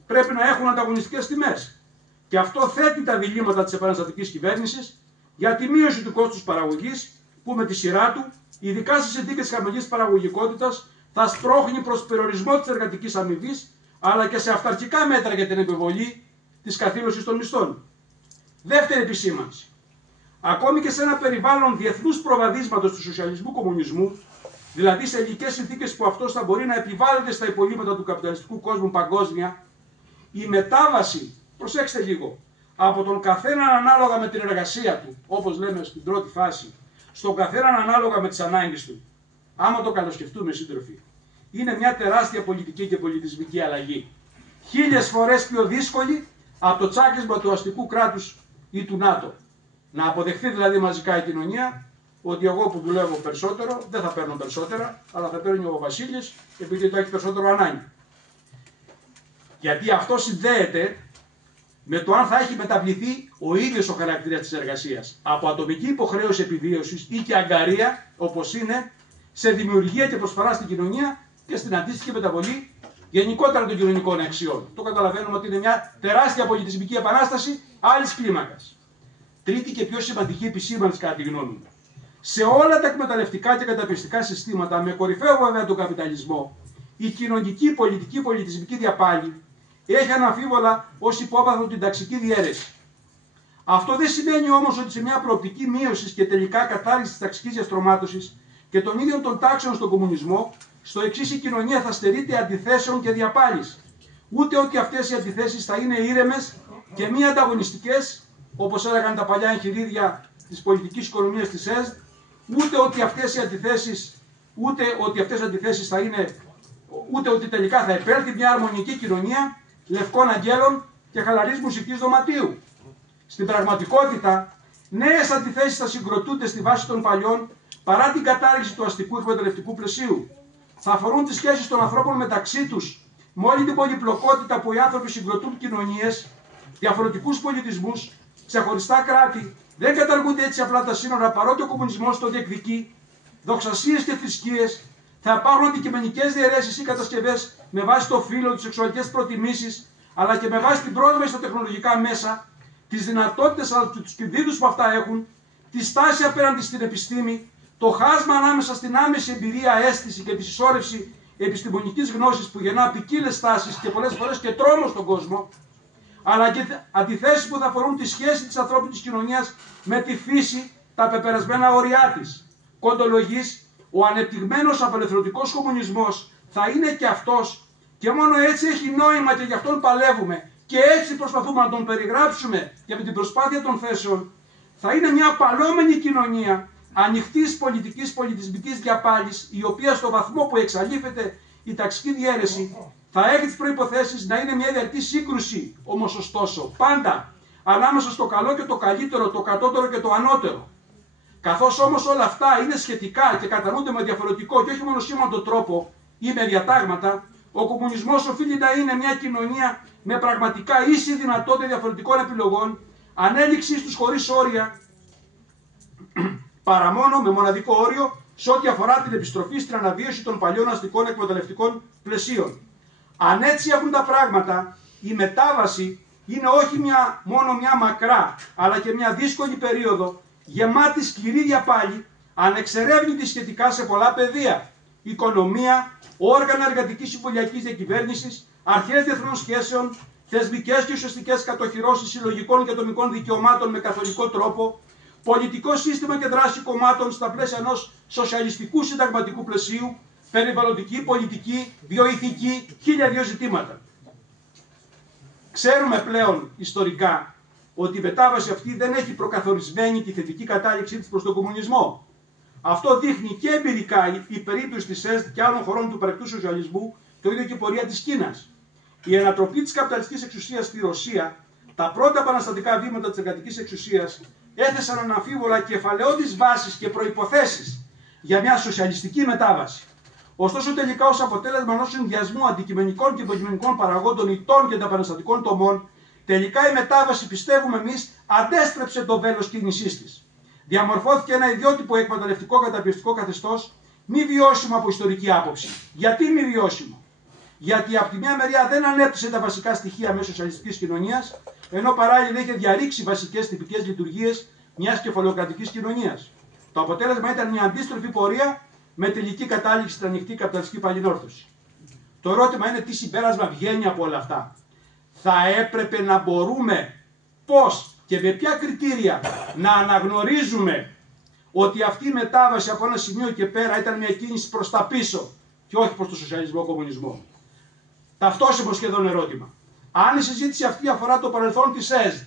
πρέπει να έχουν ανταγωνιστικές τιμές. Και αυτό θέτει τα διλήμματα της επαναστατικής κυβέρνησης για τη μείωση του κόστους παραγωγής, που με τη σειρά του, ειδικά σε συνθήκες χαμηλής παραγωγικότητας, θα σπρώχνει προς περιορισμό της εργατικής αμοιβής, αλλά και σε αυταρχικά μέτρα για την επιβολή της καθήλωσης των μισθών. Δεύτερη επισήμανση. Ακόμη και σε ένα περιβάλλον διεθνούς προβαδίσματος του σοσιαλισμού-κομμουνισμού, δηλαδή σε υλικές συνθήκες που αυτός θα μπορεί να επιβάλλεται στα υπολείμματα του καπιταλιστικού κόσμου παγκόσμια, η μετάβαση, προσέξτε λίγο, από τον καθέναν ανάλογα με την εργασία του, όπως λέμε στην πρώτη φάση, στον καθέναν ανάλογα με τις ανάγκες του, άμα το καλοσκεφτούμε σύντροφοι, είναι μια τεράστια πολιτική και πολιτισμική αλλαγή. 1000 φορές πιο δύσκολη από το τσάκισμα του αστικού κράτους ή του ΝΑΤΟ. Να αποδεχθεί δηλαδή μαζικά η κοινωνία ότι εγώ που δουλεύω περισσότερο δεν θα παίρνω περισσότερα, αλλά θα παίρνει ο Βασίλης επειδή το έχει περισσότερο ανάγκη. Γιατί αυτό συνδέεται με το αν θα έχει μεταβληθεί ο ίδιος ο χαρακτήρας της εργασίας από ατομική υποχρέωση επιβίωσης ή και αγκαρία, όπως είναι, σε δημιουργία και προσφορά στην κοινωνία και στην αντίστοιχη μεταβολή γενικότερα των κοινωνικών αξιών. Το καταλαβαίνουμε ότι είναι μια τεράστια πολιτισμική επανάσταση άλλης κλίμακας. Τρίτη και πιο σημαντική επισήμανση, κατά τη γνώμη μου. Σε όλα τα εκμεταλλευτικά και καταπιστικά συστήματα, με κορυφαίο βέβαια τον καπιταλισμό, η κοινωνική, πολιτική, πολιτισμική διαπάλη έχει αναμφίβολα ως υπόβαθρο την ταξική διαίρεση. Αυτό δεν σημαίνει όμως ότι σε μια προοπτική μείωση και τελικά κατάργηση της ταξικής διαστρωμάτωσης και των ίδιων των τάξεων στον κομμουνισμό, στο εξής η κοινωνία θα στερείται αντιθέσεων και διαπάλης. Ούτε ότι αυτές οι αντιθέσεις θα είναι ήρεμες και μη ανταγωνιστικές, όπως έλεγαν τα παλιά εγχειρίδια της πολιτικής οικονομίας της ΕΣΔ, ούτε ότι αυτές οι αντιθέσεις θα είναι, ούτε ότι τελικά θα επέλθει μια αρμονική κοινωνία λευκών αγγέλων και χαλαρής μουσικής δωματίου. Στην πραγματικότητα, νέες αντιθέσεις θα συγκροτούνται στη βάση των παλιών παρά την κατάργηση του αστικού εκμεταλλευτικού πλαισίου. Θα αφορούν τις σχέσεις των ανθρώπων μεταξύ τους, με όλη την πολυπλοκότητα που οι άνθρωποι συγκροτούν κοινωνίες, διαφορετικούς πολιτισμούς, ξεχωριστά κράτη. Δεν καταργούνται έτσι απλά τα σύνορα, παρότι ο κομμουνισμός το διεκδικεί. Δοξασίες και θρησκείες, θα υπάρχουν αντικειμενικές διαιρέσεις ή κατασκευές με βάση το φύλο, τις σεξουαλικές προτιμήσεις, αλλά και με βάση την πρόσβαση στα τεχνολογικά μέσα, τις δυνατότητες αλλά και τους κινδύνους που αυτά έχουν, τη στάση απέναντι στην επιστήμη, το χάσμα ανάμεσα στην άμεση εμπειρία, αίσθηση και τη συσσόρευση επιστημονικής γνώσης που γεννά ποικίλες τάσεις και πολλές φορές και τρόμο στον κόσμο, αλλά και αντιθέσεις που θα αφορούν τη σχέση της ανθρώπινης κοινωνίας με τη φύση, τα πεπερασμένα όρια της. Κοντολογής, ο ανεπτυγμένος απελευθερωτικός κομμουνισμός θα είναι και αυτός και μόνο έτσι έχει νόημα και γι' αυτόν παλεύουμε και έτσι προσπαθούμε να τον περιγράψουμε και με την προσπάθεια των θέσεων Θα είναι μια απαλλόμενη κοινωνία ανοιχτής πολιτικής πολιτισμικής διαπάλης, η οποία στο βαθμό που εξαλείφεται η ταξική διαίρεση θα έχει τις προϋποθέσεις να είναι μια διαρκή σύγκρουση, όμως ωστόσο πάντα ανάμεσα στο καλό και το καλύτερο, το κατώτερο και το ανώτερο. Καθώς όμως όλα αυτά είναι σχετικά και κατανοούνται με διαφορετικό και όχι μόνο σήμαντο τρόπο ή με διατάγματα, ο κομμουνισμός οφείλει να είναι μια κοινωνία με πραγματικά ίση δυνατότητα διαφορετικών επιλογών, ανέλυξης τους χωρίς όρια, παρά μόνο με μοναδικό όριο σε ό,τι αφορά την επιστροφή στην αναβίωση των παλιών αστικών εκμεταλλευτικών πλαισίων. Αν έτσι έχουν τα πράγματα, η μετάβαση είναι όχι μόνο μια μακρά, αλλά και μια δύσκολη περίοδο, γεμάτη σκληρή διαπάλη, ανεξερεύνητη σχετικά σε πολλά πεδία: οικονομία, όργανα εργατικής συμβουλιακής διακυβέρνησης, αρχές διεθνών σχέσεων, θεσμικές και ουσιαστικές κατοχυρώσεις συλλογικών και ατομικών δικαιωμάτων με καθολικό τρόπο, πολιτικό σύστημα και δράση κομμάτων στα πλαίσια ενός σοσιαλιστικού συνταγματικού πλαισίου, περιβαλλοντική, πολιτική, βιοηθική, 1002 ζητήματα. Ξέρουμε πλέον ιστορικά ότι η μετάβαση αυτή δεν έχει προκαθορισμένη τη θετική κατάληξή της προς τον κομμουνισμό. Αυτό δείχνει και εμπειρικά η περίπτωση της ΕΣΔ και άλλων χωρών του παρεκτού σοσιαλισμού, το ίδιο και η πορεία της Κίνας. Η ανατροπή της καπιταλιστικής εξουσίας στη Ρωσία, τα πρώτα επαναστατικά βήματα της εργατικής εξουσίας, έθεσαν αναμφίβολα κεφαλαιώδεις βάσεις και προϋποθέσεις για μια σοσιαλιστική μετάβαση. Ωστόσο, τελικά, ως αποτέλεσμα ενός συνδυασμού αντικειμενικών και υποκειμενικών παραγόντων ηττών και ανταπαναστατικών τομών, τελικά η μετάβαση, πιστεύουμε εμείς, αντέστρεψε το βέλος κίνησής της. Διαμορφώθηκε ένα ιδιότυπο εκμεταλλευτικό καταπιεστικό καθεστώς, μη βιώσιμο από ιστορική άποψη. Γιατί μη βιώσιμο? Γιατί από τη μια μεριά δεν ανέπτυσε τα βασικά στοιχεία μιας σοσιαλιστικής κοινωνίας, ενώ παράλληλα είχε διαρρήξει βασικές τυπικές λειτουργίες μιας κεφαλαιοκρατικής κοινωνίας. Το αποτέλεσμα ήταν μια αντίστροφη πορεία με τελική κατάληξη στην ανοιχτή καπιταλιστική παλινόρθωση. Το ερώτημα είναι τι συμπέρασμα βγαίνει από όλα αυτά. Θα έπρεπε να μπορούμε πώς και με ποια κριτήρια να αναγνωρίζουμε ότι αυτή η μετάβαση από ένα σημείο και πέρα ήταν μια κίνηση προς τα πίσω και όχι προς το σοσιαλισμό-κομμουνισμό. Ταυτόσιμο σχεδόν ερώτημα. Αν η συζήτηση αυτή αφορά το παρελθόν της ΕΣΔ,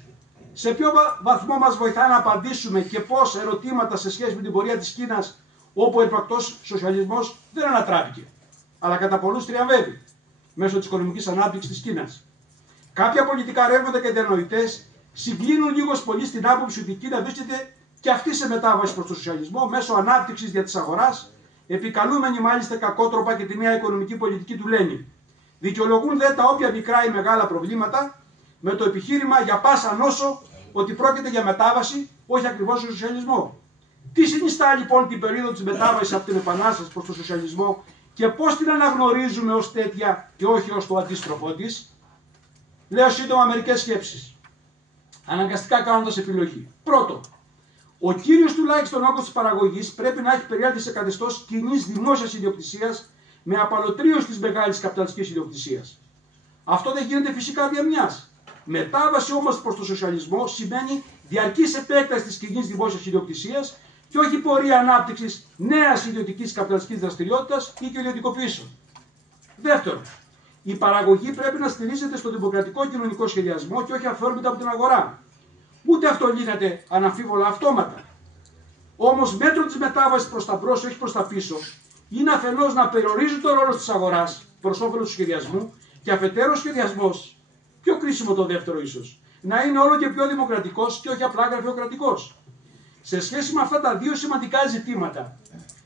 σε ποιο βαθμό μας βοηθά να απαντήσουμε και πώς ερωτήματα σε σχέση με την πορεία της Κίνας, όπου ο ερπακτός σοσιαλισμός δεν ανατράπηκε, αλλά κατά πολλούς τριαμβεύει μέσω της οικονομικής ανάπτυξης της Κίνας. Κάποια πολιτικά ρεύματα και διανοητές συγκλίνουν λίγος πολύ στην άποψη ότι η Κίνα βρίσκεται και αυτή σε μετάβαση προς τον σοσιαλισμό μέσω ανάπτυξης δια της αγοράς, επικαλούμενοι μάλιστα κακότροπα και τη νέα οικονομική πολιτική του Λένιν. Δικαιολογούν δε τα όποια μικρά ή μεγάλα προβλήματα με το επιχείρημα για πάσα νόσο ότι πρόκειται για μετάβαση, όχι ακριβώς στο σοσιαλισμό. Τι συνιστά λοιπόν την περίοδο της μετάβασης από την Επανάσταση προς τον σοσιαλισμό και πώς την αναγνωρίζουμε ως τέτοια και όχι ως το αντίστροφό της? Λέω σύντομα μερικές σκέψεις, αναγκαστικά κάνοντας επιλογή. Πρώτον, ο κύριος τουλάχιστον όγκος της παραγωγής πρέπει να έχει περιέλθει σε καθεστώς κοινής δημόσιας ιδιοκτησίας με απαλωτρίωση της μεγάλης καπιταλιστικής ιδιοκτησίας. Αυτό δεν γίνεται φυσικά δια μιας. Μετάβαση όμως προς τον σοσιαλισμό σημαίνει διαρκής επέκταση της κοινής δημόσιας ιδιοκτησίας και όχι πορεία ανάπτυξης νέας ιδιωτικής καπιταλιστικής δραστηριότητας ή και ιδιωτικοποιήσεων. Δεύτερον, η παραγωγή πρέπει να στηρίζεται στο δημοκρατικό κοινωνικό σχεδιασμό και όχι αυθόρμητα από την αγορά. Ούτε αυτό λύνεται αναμφίβολα αυτόματα. Όμως, μέτρο της μετάβασης προς τα μπρος, όχι προς τα πίσω, είναι αφενός να περιορίζει το ρόλο της αγοράς προς όφελος του σχεδιασμού και αφετέρου ο σχεδιασμός, πιο κρίσιμο το δεύτερο ίσως, να είναι όλο και πιο δημοκρατικός και όχι απλά γραφειοκρατικός. Σε σχέση με αυτά τα δύο σημαντικά ζητήματα,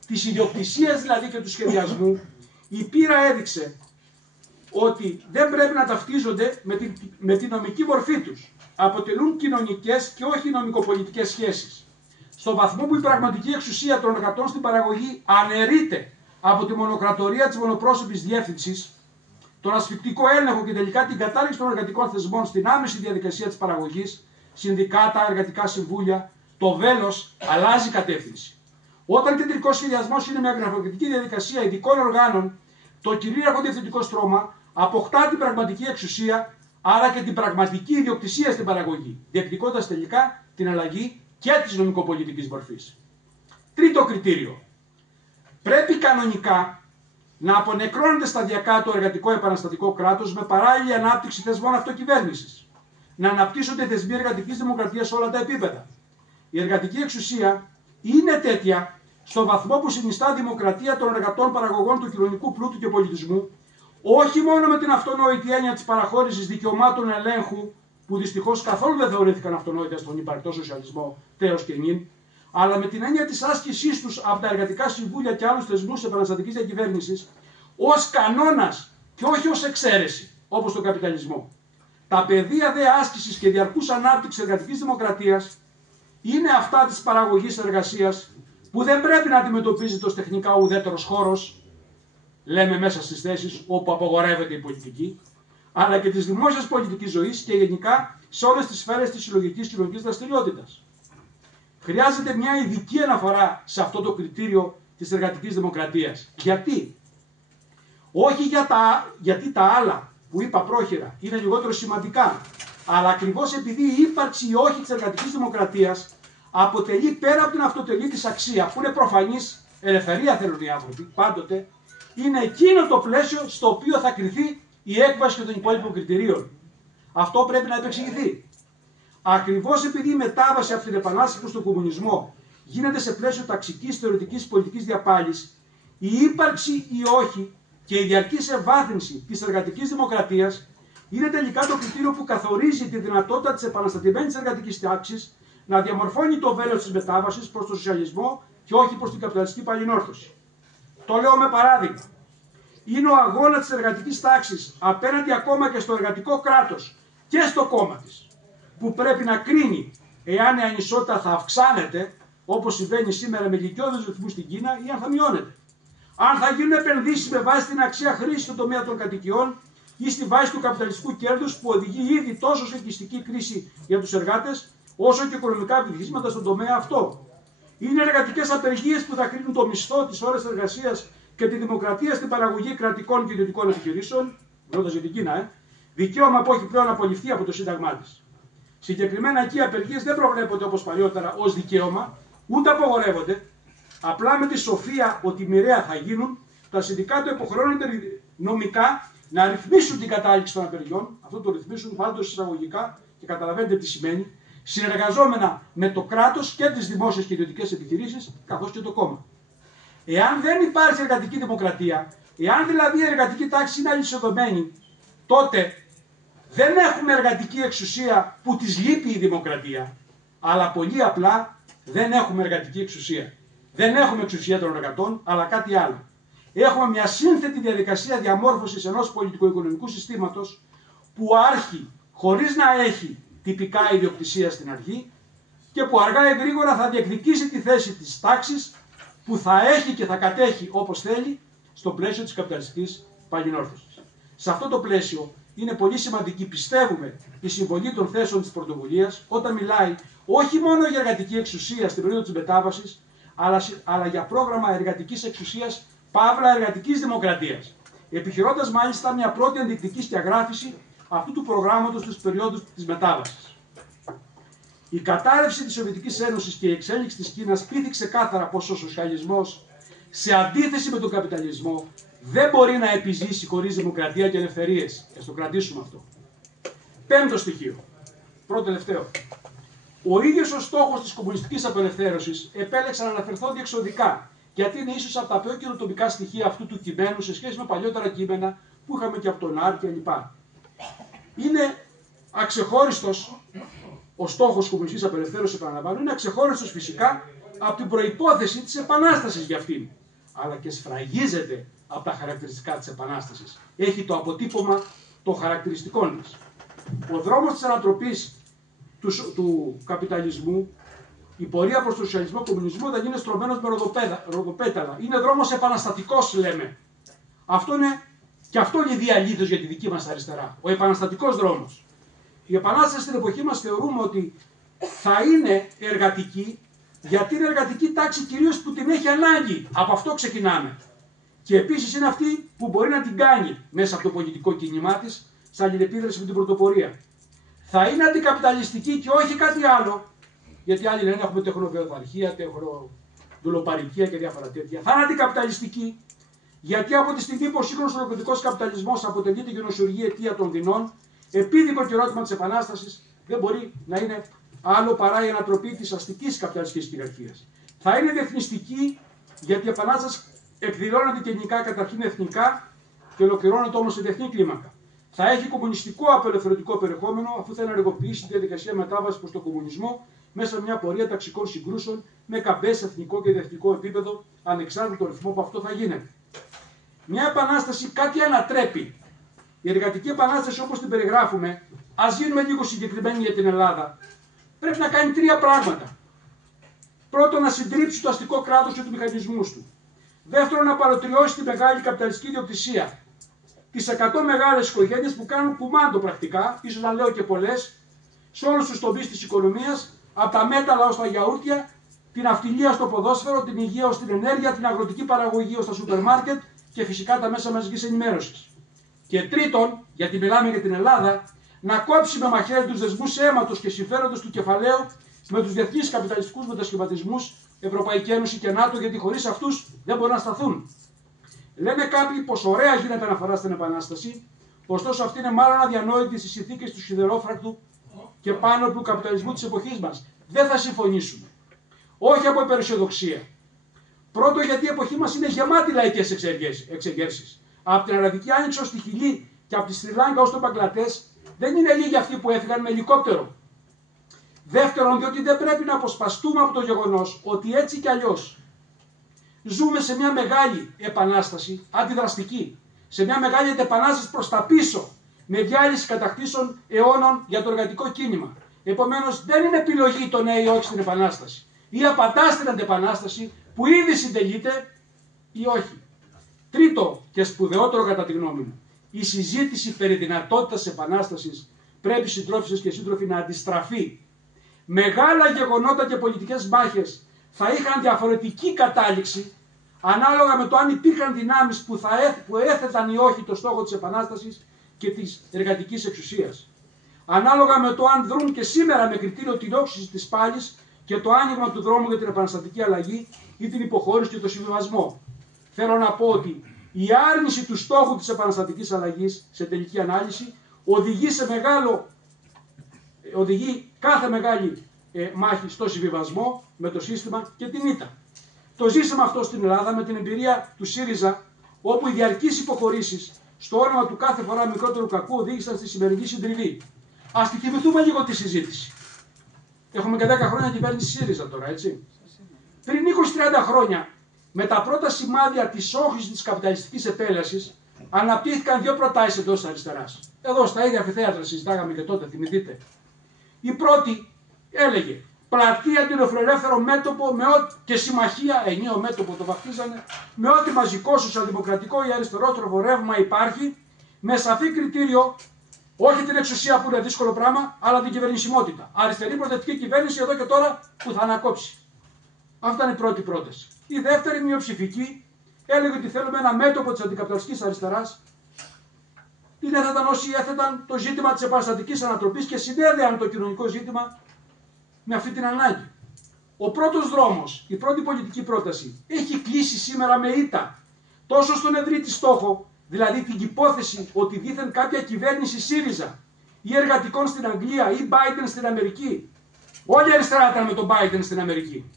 της ιδιοκτησίας δηλαδή και του σχεδιασμού, η πείρα έδειξε ότι δεν πρέπει να ταυτίζονται με τη νομική μορφή τους. Αποτελούν κοινωνικές και όχι νομικοπολιτικές σχέσεις. Στο βαθμό που η πραγματική εξουσία των εργατών στην παραγωγή αναιρείται από τη μονοκρατορία της μονοπρόσωπης διεύθυνσης, τον ασφυκτικό έλεγχο και τελικά την κατάργηση των εργατικών θεσμών στην άμεση διαδικασία της παραγωγής, συνδικάτα, εργατικά συμβούλια, το βέλος αλλάζει κατεύθυνση. Όταν κεντρικός σχεδιασμός είναι μια γραφειοκρατική διαδικασία ειδικών οργάνων, το κυρίαρχο διευθυντικό στρώμα αποκτά την πραγματική εξουσία, άρα και την πραγματική ιδιοκτησία στην παραγωγή, διεκδικώντας τελικά την αλλαγή και της νομικοπολιτικής μορφής. Τρίτο κριτήριο. Πρέπει κανονικά να απονεκρώνεται σταδιακά το εργατικό επαναστατικό κράτος με παράλληλη ανάπτυξη θεσμών αυτοκυβέρνησης. Να αναπτύσσονται θεσμοί εργατικής δημοκρατίας σε όλα τα επίπεδα. η εργατική εξουσία είναι τέτοια στο βαθμό που συνιστά δημοκρατία των εργατών παραγωγών του κοινωνικού πλούτου και πολιτισμού, όχι μόνο με την αυτονόητη έννοια της παραχώρησης δικαιωμάτων ελέγχου, που δυστυχώς καθόλου δεν θεωρήθηκαν αυτονόητα στον υπαρκτό σοσιαλισμό τέος και νυν, αλλά με την έννοια της άσκησής τους από τα εργατικά συμβούλια και άλλους θεσμούς επαναστατικής διακυβέρνησης ως κανόνας και όχι ως εξαίρεση, όπως τον καπιταλισμό. Τα πεδία δε άσκησης και διαρκούς ανάπτυξης εργατικής δημοκρατίας είναι αυτά της παραγωγής εργασίας, που δεν πρέπει να αντιμετωπίζεται ως τεχνικά ουδέτερος χώρος, λέμε μέσα στις θέσεις όπου απαγορεύεται η πολιτική, αλλά και της δημόσιας πολιτικής ζωής και γενικά σε όλες τις σφαίρες της συλλογικής κοινωνικής δραστηριότητας. Χρειάζεται μια ειδική αναφορά σε αυτό το κριτήριο της εργατικής δημοκρατίας. Γιατί? Όχι γιατί τα άλλα που είπα πρόχειρα είναι λιγότερο σημαντικά, αλλά ακριβώς επειδή η ύπαρξη ή όχι της εργατικής δημοκρατίας αποτελεί πέρα από την αυτοτελή της αξία, που είναι προφανής, ελευθερία θέλουν οι άνθρωποι πάντοτε, είναι εκείνο το πλαίσιο στο οποίο θα κριθεί η έκβαση και των υπόλοιπων κριτηρίων. Αυτό πρέπει να επεξηγηθεί. Ακριβώς επειδή η μετάβαση από την Επανάσταση προς τον κομμουνισμό γίνεται σε πλαίσιο ταξικής θεωρητικής πολιτικής διαπάλης, η ύπαρξη ή όχι και η διαρκής ευάθυνση της εργατικής δημοκρατίας είναι τελικά το κριτήριο που καθορίζει τη δυνατότητα της επαναστατημένης εργατικής τάξης να διαμορφώνει το βέλος της μετάβασης προς τον σοσιαλισμό και όχι προς την καπιταλιστική παλινόρθωση. Το λέω με παράδειγμα. Είναι ο αγώνας της εργατικής τάξης απέναντι ακόμα και στο εργατικό κράτος και στο κόμμα της, που πρέπει να κρίνει εάν η ανισότητα θα αυξάνεται, όπως συμβαίνει σήμερα με ηλικιώδες ρυθμούς στην Κίνα, ή αν θα μειώνεται. Αν θα γίνουν επενδύσεις με βάση την αξία χρήσης στον τομέα των κατοικιών ή στη βάση του καπιταλιστικού κέρδους που οδηγεί ήδη τόσο σε οικιστική κρίση για τους εργάτες, όσο και οικονομικά επιτυχήματα στον τομέα αυτό. Είναι εργατικές απεργίες που θα κρίνουν το μισθό, τις ώρες εργασίας και τη δημοκρατία στην παραγωγή κρατικών και ιδιωτικών επιχειρήσεων, μιλώντας για την Κίνα, δικαίωμα που έχει πλέον απολυφθεί από το Σύνταγμά της. Συγκεκριμένα εκεί οι απεργίες δεν προβλέπονται όπως παλιότερα ως δικαίωμα, ούτε απαγορεύονται. Απλά με τη σοφία ότι μοιραία θα γίνουν, τα συνδικάτα υποχρεώνονται νομικά να ρυθμίσουν την κατάληξη των απεργιών, αυτό το ρυθμίσουν πάντως εισαγωγικά και καταλαβαίνετε τι σημαίνει, συνεργαζόμενα με το κράτος και τις δημόσιες και ιδιωτικές επιχειρήσεις, καθώς και το κόμμα. Εάν δεν υπάρχει εργατική δημοκρατία, εάν δηλαδή η εργατική τάξη είναι αλυσοδομένη, τότε δεν έχουμε εργατική εξουσία που της λείπει η δημοκρατία, αλλά πολύ απλά δεν έχουμε εργατική εξουσία. Δεν έχουμε εξουσία των εργατών, αλλά κάτι άλλο. Έχουμε μια σύνθετη διαδικασία διαμόρφωσης ενός πολιτικο-οικονομικού συστήματος που άρχει χωρίς να έχει τυπικά ιδιοκτησία στην αρχή και που αργά ή γρήγορα θα διεκδικήσει τη θέση της τάξης που θα έχει και θα κατέχει όπως θέλει στο πλαίσιο της καπιταλιστικής παλινόρθωσης. Σε αυτό το πλαίσιο είναι πολύ σημαντική, πιστεύουμε, η συμβολή των θέσεων της πρωτοβουλίας όταν μιλάει όχι μόνο για εργατική εξουσία στην περίοδο της μετάβασης, αλλά για πρόγραμμα εργατικής εξουσίας, παύλα εργατικής δημοκρατίας, επιχειρώντας μάλιστα μια πρώτη ενδεικτική σκιαγράφηση αυτού του προγράμματος της περίοδου της μετάβασης. Η κατάρρευση της Σοβιετικής Ένωσης και η εξέλιξη της Κίνας πείθει ξεκάθαρα πως ο σοσιαλισμός, σε αντίθεση με τον καπιταλισμό, δεν μπορεί να επιζήσει χωρίς δημοκρατία και ελευθερίες. Και το κρατήσουμε αυτό. Πέμπτο στοιχείο. Πρώτο τελευταίο. Ο ίδιος ο στόχος της κομμουνιστικής απελευθέρωσης επέλεξα να αναφερθώ διεξοδικά, γιατί είναι ίσως από τα πιο καινοτομικά στοιχεία αυτού του κειμένου σε σχέση με παλιότερα κείμενα που είχαμε και από τον Άρη κλπ. Είναι αξεχώριστος ο στόχος της κομμουνιστικής απελευθέρωσης, επαναλαμβάνω, είναι αξεχώριστος φυσικά από την προϋπόθεση της επανάστασης για αυτήν, αλλά και σφραγίζεται από τα χαρακτηριστικά της επανάστασης. Έχει το αποτύπωμα των χαρακτηριστικών της. Ο δρόμος της ανατροπής του καπιταλισμού, η πορεία προς τον σοσιαλισμό κομμουνισμό δεν είναι στρωμένος με ροδοπέταλα. Είναι δρόμος επαναστατικός, λέμε. Αυτό είναι η διαλύθος για τη δική μας αριστερά. Ο επαναστατικός δρόμος. Η επανάσταση στην εποχή μας θεωρούμε ότι θα είναι εργατική, γιατί είναι εργατική τάξη κυρίως που την έχει ανάγκη. Από αυτό ξεκινάμε. Και επίσης είναι αυτή που μπορεί να την κάνει μέσα από το πολιτικό κίνημά της, σε αλληλεπίδραση με την πρωτοπορία. Θα είναι αντικαπιταλιστική και όχι κάτι άλλο, γιατί άλλοι λένε έχουμε τεχνοβιοθαρχία, τεχνοδουλοπαρικία και διάφορα τέτοια. Θα είναι αντικαπιταλιστική, γιατί από τη στιγμή που ο σύγχρονος ολοκληρωτικός καπιταλισμός αποτελεί τη γενοσιουργή αιτία των δεινών, επίδικο και ερώτημα της Επανάστασης δεν μπορεί να είναι άλλο παρά η ανατροπή της αστικής καπιταλιστικής κυριαρχίας. Θα είναι διεθνιστική, γιατί η Επανάσταση εκδηλώνεται γενικά καταρχήν εθνικά και ολοκληρώνεται όμως σε διεθνή κλίμακα. Θα έχει κομμουνιστικό απελευθερωτικό περιεχόμενο, αφού θα ενεργοποιήσει τη διαδικασία μετάβαση προς τον κομμουνισμό μέσα σε μια πορεία ταξικών συγκρούσεων με καμπές σε εθνικό και διεθνικό επίπεδο, ανεξάρτητο ρυθμό που αυτό θα γίνεται. Μια επανάσταση κάτι ανατρέπει. Η εργατική επανάσταση, όπως την περιγράφουμε, ας γίνουμε λίγο συγκεκριμένοι για την Ελλάδα, πρέπει να κάνει τρία πράγματα. Πρώτον, να συντρίψει το αστικό κράτος και τους μηχανισμούς του. Δεύτερον, να παροτριώσει τη μεγάλη καπιταλιστική ιδιοκτησία. Τις 100 μεγάλες οικογένειες που κάνουν κουμάντο πρακτικά, ίσως να λέω και πολλές, σε όλους τους τομείς της οικονομίας, από τα μέταλλα ως τα γιαούρτια, την αυτιλία στο ποδόσφαιρο, την υγεία ως την ενέργεια, την αγροτική παραγωγή ως τα σούπερ μάρκετ και φυσικά τα μέσα μαζικής ενημέρωσης. Και τρίτον, γιατί μιλάμε για την Ελλάδα, να κόψει με μαχαίρι τους δεσμούς αίματος και συμφέροντος του κεφαλαίου με τους διεθνείς καπιταλιστικούς μετασχηματισμούς, Ευρωπαϊκή Ένωση και ΝΑΤΟ, γιατί χωρίς αυτούς δεν μπορούν να σταθούν. Λένε κάποιοι πως ωραία γίνεται αναφορά στην Επανάσταση, ωστόσο αυτή είναι μάλλον αδιανόητη στις συνθήκες του σιδερόφρακτου και πάνω του καπιταλισμού της εποχής μας. Δεν θα συμφωνήσουμε. Όχι από υπεραισιοδοξία. Πρώτο, γιατί η εποχή μας είναι γεμάτη λαϊκές εξεγέρσεις. Από την Αραβική Άνοιξη ως τη Χιλή και από τη Σρι Λάγκα ως τον Μπαγκλαντές δεν είναι λίγοι αυτοί που έφυγαν με ελικόπτερο. Δεύτερον, διότι δεν πρέπει να αποσπαστούμε από το γεγονός ότι έτσι κι αλλιώς ζούμε σε μια μεγάλη επανάσταση αντιδραστική, σε μια μεγάλη επανάσταση προς τα πίσω, με διάλυση κατακτήσεων αιώνων για το εργατικό κίνημα. Επομένως, δεν είναι επιλογή το ναι ή όχι στην επανάσταση. Ή απατά στην αντεπανάσταση που ήδη συντελείται ή όχι. Τρίτο και σπουδαιότερο κατά τη γνώμη μου, η συζήτηση περί δυνατότητας επανάστασης πρέπει, συντρόφισσες και σύντροφοι, να αντιστραφεί. Μεγάλα γεγονότα και πολιτικές μάχες θα είχαν διαφορετική κατάληξη ανάλογα με το αν υπήρχαν δυνάμεις που έθεταν ή όχι το στόχο της επανάστασης και της εργατικής εξουσίας. Ανάλογα με το αν δρουν και σήμερα με κριτήριο την όξυση της πάλης και το άνοιγμα του δρόμου για την επαναστατική αλλαγή ή την υποχώρηση και το συμβιβασμό. Θέλω να πω ότι η άρνηση του στόχου της επαναστατικής αλλαγής σε τελική ανάλυση οδηγεί κάθε μεγάλη μάχη στο συμβιβασμό με το σύστημα και την ήττα. Το ζήσαμε αυτό στην Ελλάδα με την εμπειρία του ΣΥΡΙΖΑ, όπου οι διαρκείς υποχωρήσεις στο όνομα του κάθε φορά μικρότερου κακού οδήγησαν στη σημερινή συντριβή. Ας τη θυμηθούμε λίγο τη συζήτηση. Έχουμε και 10 χρόνια κυβέρνηση ΣΥΡΙΖΑ τώρα, έτσι. Πριν 20-30 χρόνια, με τα πρώτα σημάδια της όχλησης της καπιταλιστικής επέλασης, αναπτύχθηκαν δύο προτάσεις εντός της αριστεράς. Εδώ στα ίδια αμφιθέατρα συζητάγαμε και τότε, θυμηθείτε. Η πρώτη έλεγε πλατεία αντινεοφιλελεύθερο μέτωπο και συμμαχία, ενιαίο μέτωπο το βαφτίζανε, με ό,τι μαζικό σοσιαλδημοκρατικό ή αριστερότροφο ρεύμα υπάρχει, με σαφή κριτήριο, όχι την εξουσία που είναι δύσκολο πράγμα, αλλά την κυβερνησιμότητα. Αριστερή προοδευτική κυβέρνηση εδώ και τώρα που θα ανακόψει. Αυτή ήταν η πρώτη πρόταση. Η δεύτερη, μειοψηφική, έλεγε ότι θέλουμε ένα μέτωπο της αντικαπιταλιστικής αριστεράς. Την έθεταν όσοι έθεταν το ζήτημα της επαναστατικής ανατροπής και συνέδεαν το κοινωνικό ζήτημα με αυτή την ανάγκη. Ο πρώτος δρόμος, η πρώτη πολιτική πρόταση, έχει κλείσει σήμερα με ήττα. Τόσο στον ευρύ τη στόχο, δηλαδή την υπόθεση ότι δήθεν κάποια κυβέρνηση ΣΥΡΙΖΑ ή εργατικών στην Αγγλία ή Biden στην Αμερική. Όλη η αριστερά ήταν με τον Biden στην Αμερική.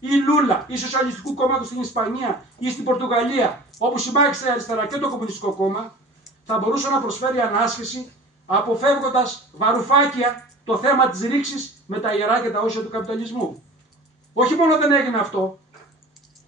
Ή Λούλα, ή Σοσιαλιστικού Κόμματος στην Ισπανία ή στην Πορτογαλία, όπου συμμάχισε η αριστερά και το Κομμουνιστικό Κόμμα, θα μπορούσε να προσφέρει ανάσχεση, αποφεύγοντας βαρουφάκια το θέμα της ρήξης με τα ιερά και τα όσια του καπιταλισμού. Όχι μόνο δεν έγινε αυτό,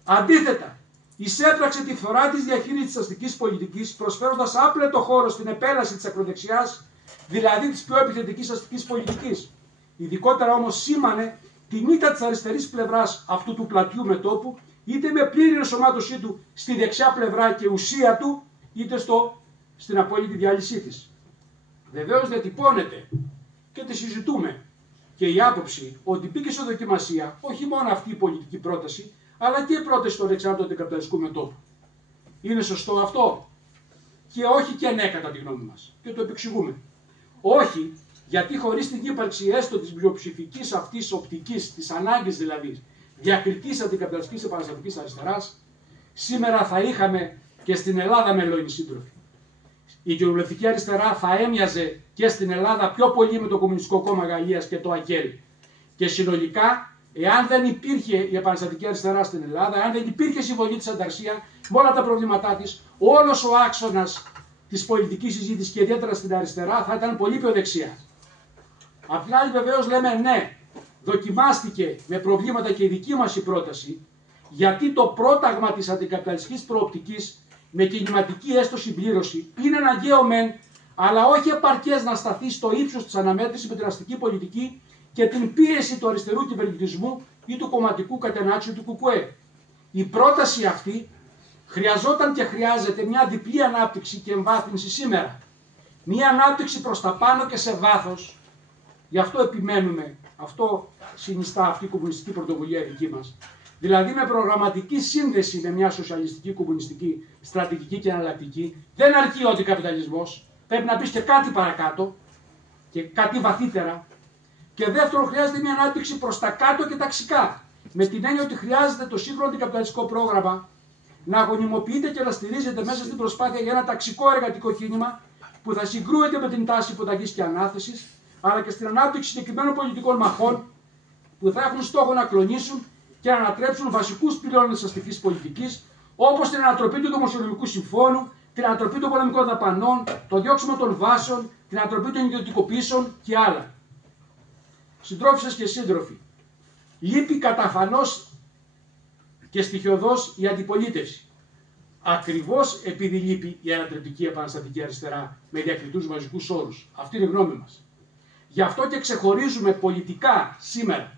αντίθετα, εισέπραξε τη φθορά της διαχείρισης της αστικής πολιτικής, προσφέροντας άπλετο χώρο στην επέλαση της ακροδεξιάς, δηλαδή της πιο επιθετικής αστικής πολιτικής. Ειδικότερα όμως σήμανε την ήττα της αριστερής πλευράς αυτού του πλατιού μετώπου, είτε με πλήρη ενσωμάτωσή του στη δεξιά πλευρά και ουσία του, είτε στην απόλυτη διάλυσή της. Βεβαίως διατυπώνεται και τη συζητούμε και η άποψη ότι μπήκε σε δοκιμασία όχι μόνο αυτή η πολιτική πρόταση, αλλά και η πρόταση του ανεξάρτητου αντικαπιταλιστικού μετώπου. Είναι σωστό αυτό? Και όχι και ναι, κατά τη γνώμη μας. Και το επεξηγούμε. Όχι, γιατί χωρίς την ύπαρξη έστω της πλειοψηφικής αυτής οπτικής, της ανάγκης δηλαδή, διακριτής αντικαπιταλιστικής επαναστατικής αριστεράς, σήμερα θα είχαμε και στην Ελλάδα μελώνει σύντροφοι. Η κοινοβουλευτική αριστερά θα έμοιαζε και στην Ελλάδα πιο πολύ με το Κομμουνιστικό Κόμμα Γαλλίας και το ΑΚΕΛ. Και συνολικά, εάν δεν υπήρχε η επαναστατική αριστερά στην Ελλάδα, εάν δεν υπήρχε συμβολή της Ανταρσία με όλα τα προβλήματά της, όλος ο άξονας της πολιτικής συζήτησης και ιδιαίτερα στην αριστερά θα ήταν πολύ πιο δεξιά. Απ' την άλλη, βεβαίως, λέμε ναι, δοκιμάστηκε με προβλήματα και η δική μας η πρόταση, γιατί το πρόταγμα της αντικαπιταλιστικής προοπτικής με κινηματική έστω συμπλήρωση είναι αναγκαίο μεν, αλλά όχι επαρκές να σταθεί στο ύψος της αναμέτρησης με την αστική πολιτική και την πίεση του αριστερού κυβερνητισμού ή του κομματικού κατενάτσιου του ΚΚΕ. Η πρόταση αυτή χρειαζόταν και χρειάζεται μια διπλή ανάπτυξη και εμβάθυνση σήμερα. Μια ανάπτυξη προς τα πάνω και σε βάθος, γι' αυτό επιμένουμε, αυτό συνιστά αυτή η κομμουνιστική πρωτοβουλία δική μας. Δηλαδή με προγραμματική σύνδεση με μια σοσιαλιστική κομμουνιστική στρατηγική και εναλλακτική. Δεν αρκεί ο αντικαπιταλισμός, πρέπει να πεις και κάτι παρακάτω και κάτι βαθύτερα. Και δεύτερον, χρειάζεται μια ανάπτυξη προς τα κάτω και ταξικά. Με την έννοια ότι χρειάζεται το σύγχρονο αντικαπιταλιστικό πρόγραμμα να αγωνιμοποιείται και να στηρίζεται μέσα στην προσπάθεια για ένα ταξικό εργατικό κίνημα που θα συγκρούεται με την τάση υποταγής και ανάθεσης, αλλά και στην ανάπτυξη συγκεκριμένων πολιτικών μαχών που θα έχουν στόχο να κλονίσουν και να ανατρέψουν βασικούς πυλώνες της αστικής πολιτικής, όπως την ανατροπή του Δημοσιονομικού Συμφώνου, την ανατροπή των πολεμικών δαπανών, το διώξιμο των βάσεων, την ανατροπή των ιδιωτικοποιήσεων και άλλα. Συντρόφισσες και σύντροφοι, λείπει καταφανώς και στοιχειωδώς η αντιπολίτευση. Ακριβώς επειδή λείπει η ανατρεπτική επαναστατική αριστερά με διακριτούς μαζικούς όρους. Αυτή είναι η γνώμη μας. Γι' αυτό και ξεχωρίζουμε πολιτικά σήμερα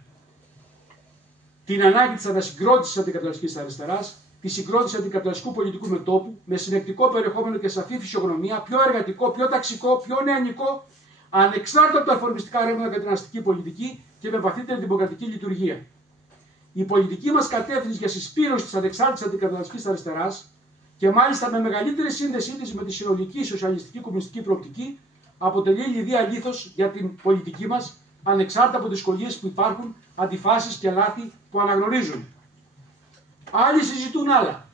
την ανάγκη της ανασυγκρότησης της αντικαπιταλιστικής αριστεράς, τη συγκρότηση αντικαπιταλιστικού πολιτικού μετώπου με συνεκτικό περιεχόμενο και σαφή φυσιογνωμία, πιο εργατικό, πιο ταξικό, πιο νεανικό, ανεξάρτητα από τα αφορμιστικά ρεύματα για την αστική πολιτική και με βαθύτερη δημοκρατική λειτουργία. Η πολιτική μας κατεύθυνση για συσπήρωση της ανεξάρτητης αντικαπιταλιστικής αριστεράς και μάλιστα με μεγαλύτερη σύνδεσή της με τη συνολική σοσιαλιστική κομμουνιστική προοπτική αποτελεί λιδία λίθος για την πολιτική μας, ανεξάρτητα από τις δυσκολίες που υπάρχουν, αντιφάσεις και λάθη που αναγνωρίζουν. Άλλοι συζητούν άλλα.